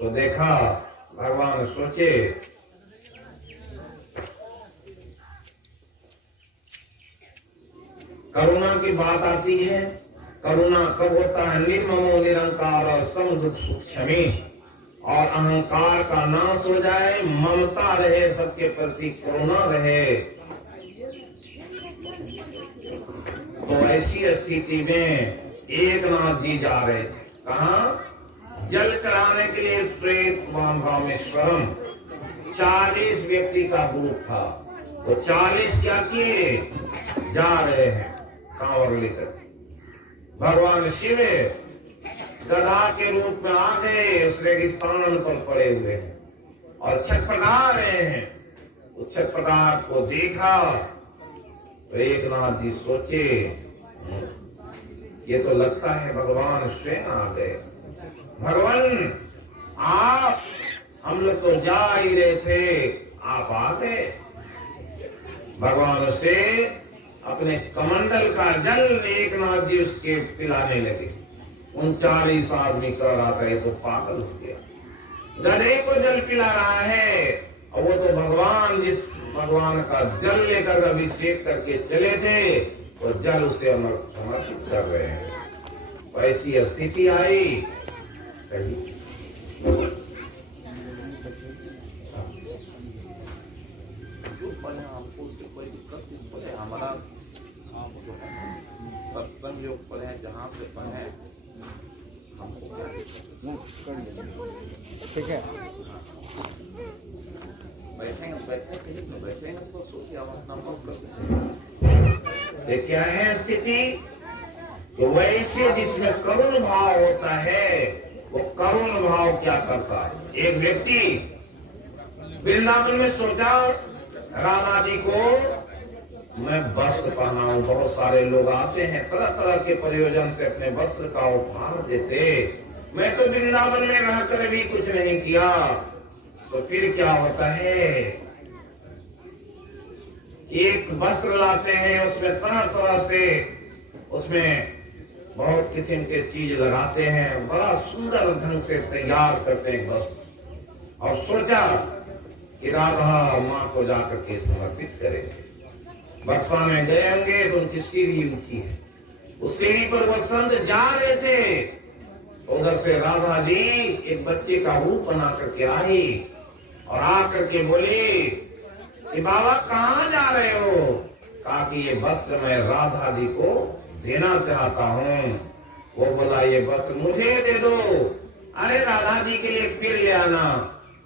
तो देखा, भगवान सोचे करुणा की बात आती है। करुणा कब होता है, निर्ममो निरंकार सम दुख सुख क्षमी, और अहंकार का नाश हो जाए, ममता रहे, सबके प्रति करुणा रहे। तो ऐसी स्थिति में एक नाथ जी जा रहे थे, कहा, जल चढ़ाने के लिए प्रेत रामेश्वरम। 40 व्यक्ति का ग्रुप था, वो 40 क्या किए, जा रहे हैं कांवर लेकर। भगवान शिव गधा के रूप में आ गए, उस रेगिस्तान पर पड़े हुए हैं और छटपटा रहे हैं। उस छटपटाहट को देखा तो एक नाथ जी सोचे, ये तो लगता है भगवान स्वयं आ गए। भगवान आप, हम लोग तो जा ही रहे थे, आप आ गए। भगवान से अपने कमंडल का जल एक नाथ जी उसके पिलाने लगे। 39 आदमी कर रहा था, ये तो पागल हो गया, गधे को जल पिला रहा है। और वो तो भगवान, जिस भगवान का जल लेकर अभिषेक करके चले थे, वो जल उसे समर्पित कर रहे हैं। तो ऐसी स्थिति आई। हमारा सत्संग जो पढ़े, जहाँ से पढ़े, हमको क्या ठीक है, बैठेंगे बैठेंगे तो सोचिए आप अपना मन कर। ये क्या है स्थिति, तो वैसे जिसमें करुण भाव होता है, वो करुण भाव क्या करता है। एक व्यक्ति वृंदावन में सोचा, राधा जी को मैं वस्त्र पहनाऊं। बहुत सारे लोग आते हैं, तरह तरह के प्रयोजन से अपने वस्त्र का उपहार देते। मैं तो वृंदावन में रहकर भी कुछ नहीं किया। तो फिर क्या होता है, एक वस्त्र लाते हैं, उसमें तरह तरह से उसमें बहुत किस्म के चीज लगाते हैं, बड़ा सुंदर ढंग से तैयार करते हैं वस्त्र। और सोचा कि राधा माँ को जाकर के समर्पित करेंगे। वर्षा में गए होंगे तो उनकी सीढ़ी ऊंची है, उस सीढ़ी पर वो संत जा रहे थे। उधर से राधा जी एक बच्चे का रूप बना करके आई और आकर के बोली कि बाबा कहाँ जा रहे हो? कहा कि ये वस्त्र मैं राधा जी को देना चाहता हूँ। वो बोला ये वस्त्र मुझे दे दो। अरे राधा जी के लिए फिर ले आना।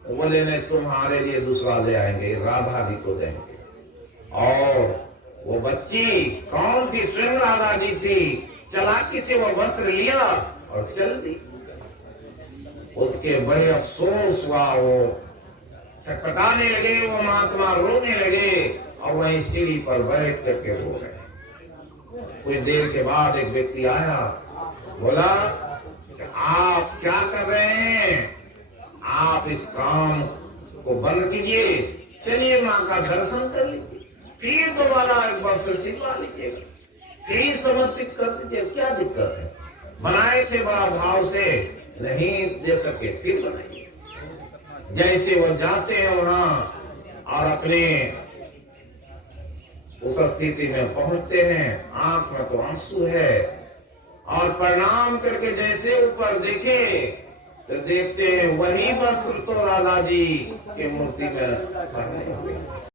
वो बोले नहीं, तुम्हारे लिए दूसरा ले आएंगे, राधा जी को देंगे। और वो बच्ची कौन थी? स्वयं राधा जी थी। चालाकी से वो वस्त्र लिया और चल दी। उसके बड़े अफसोस हुआ, वो छटपटाने लगे, वो महात्मा रोने लगे और वहीं सीढ़ी पर बैठ करके रो गए। कुछ देर के बाद एक व्यक्ति आया, बोला आप क्या कर रहे हैं? आप इस काम को बंद कीजिए, चलिए माँ का दर्शन कर लीजिए, फिर दोबारा एक वस्त्र सिलवा लीजिएगा, फिर समर्पित कर दीजिए, क्या दिक्कत है? बनाए थे बड़ा भाव से, नहीं दे सके फिर बनाइए। जैसे वो जाते हैं वहां और अपने उस स्थिति में पहुंचते हैं, आंख में तो आंसू है, और प्रणाम करके जैसे ऊपर देखे तो देखते हैं वही वस्त्र तो राधा जी के मूर्ति में पहने हुए।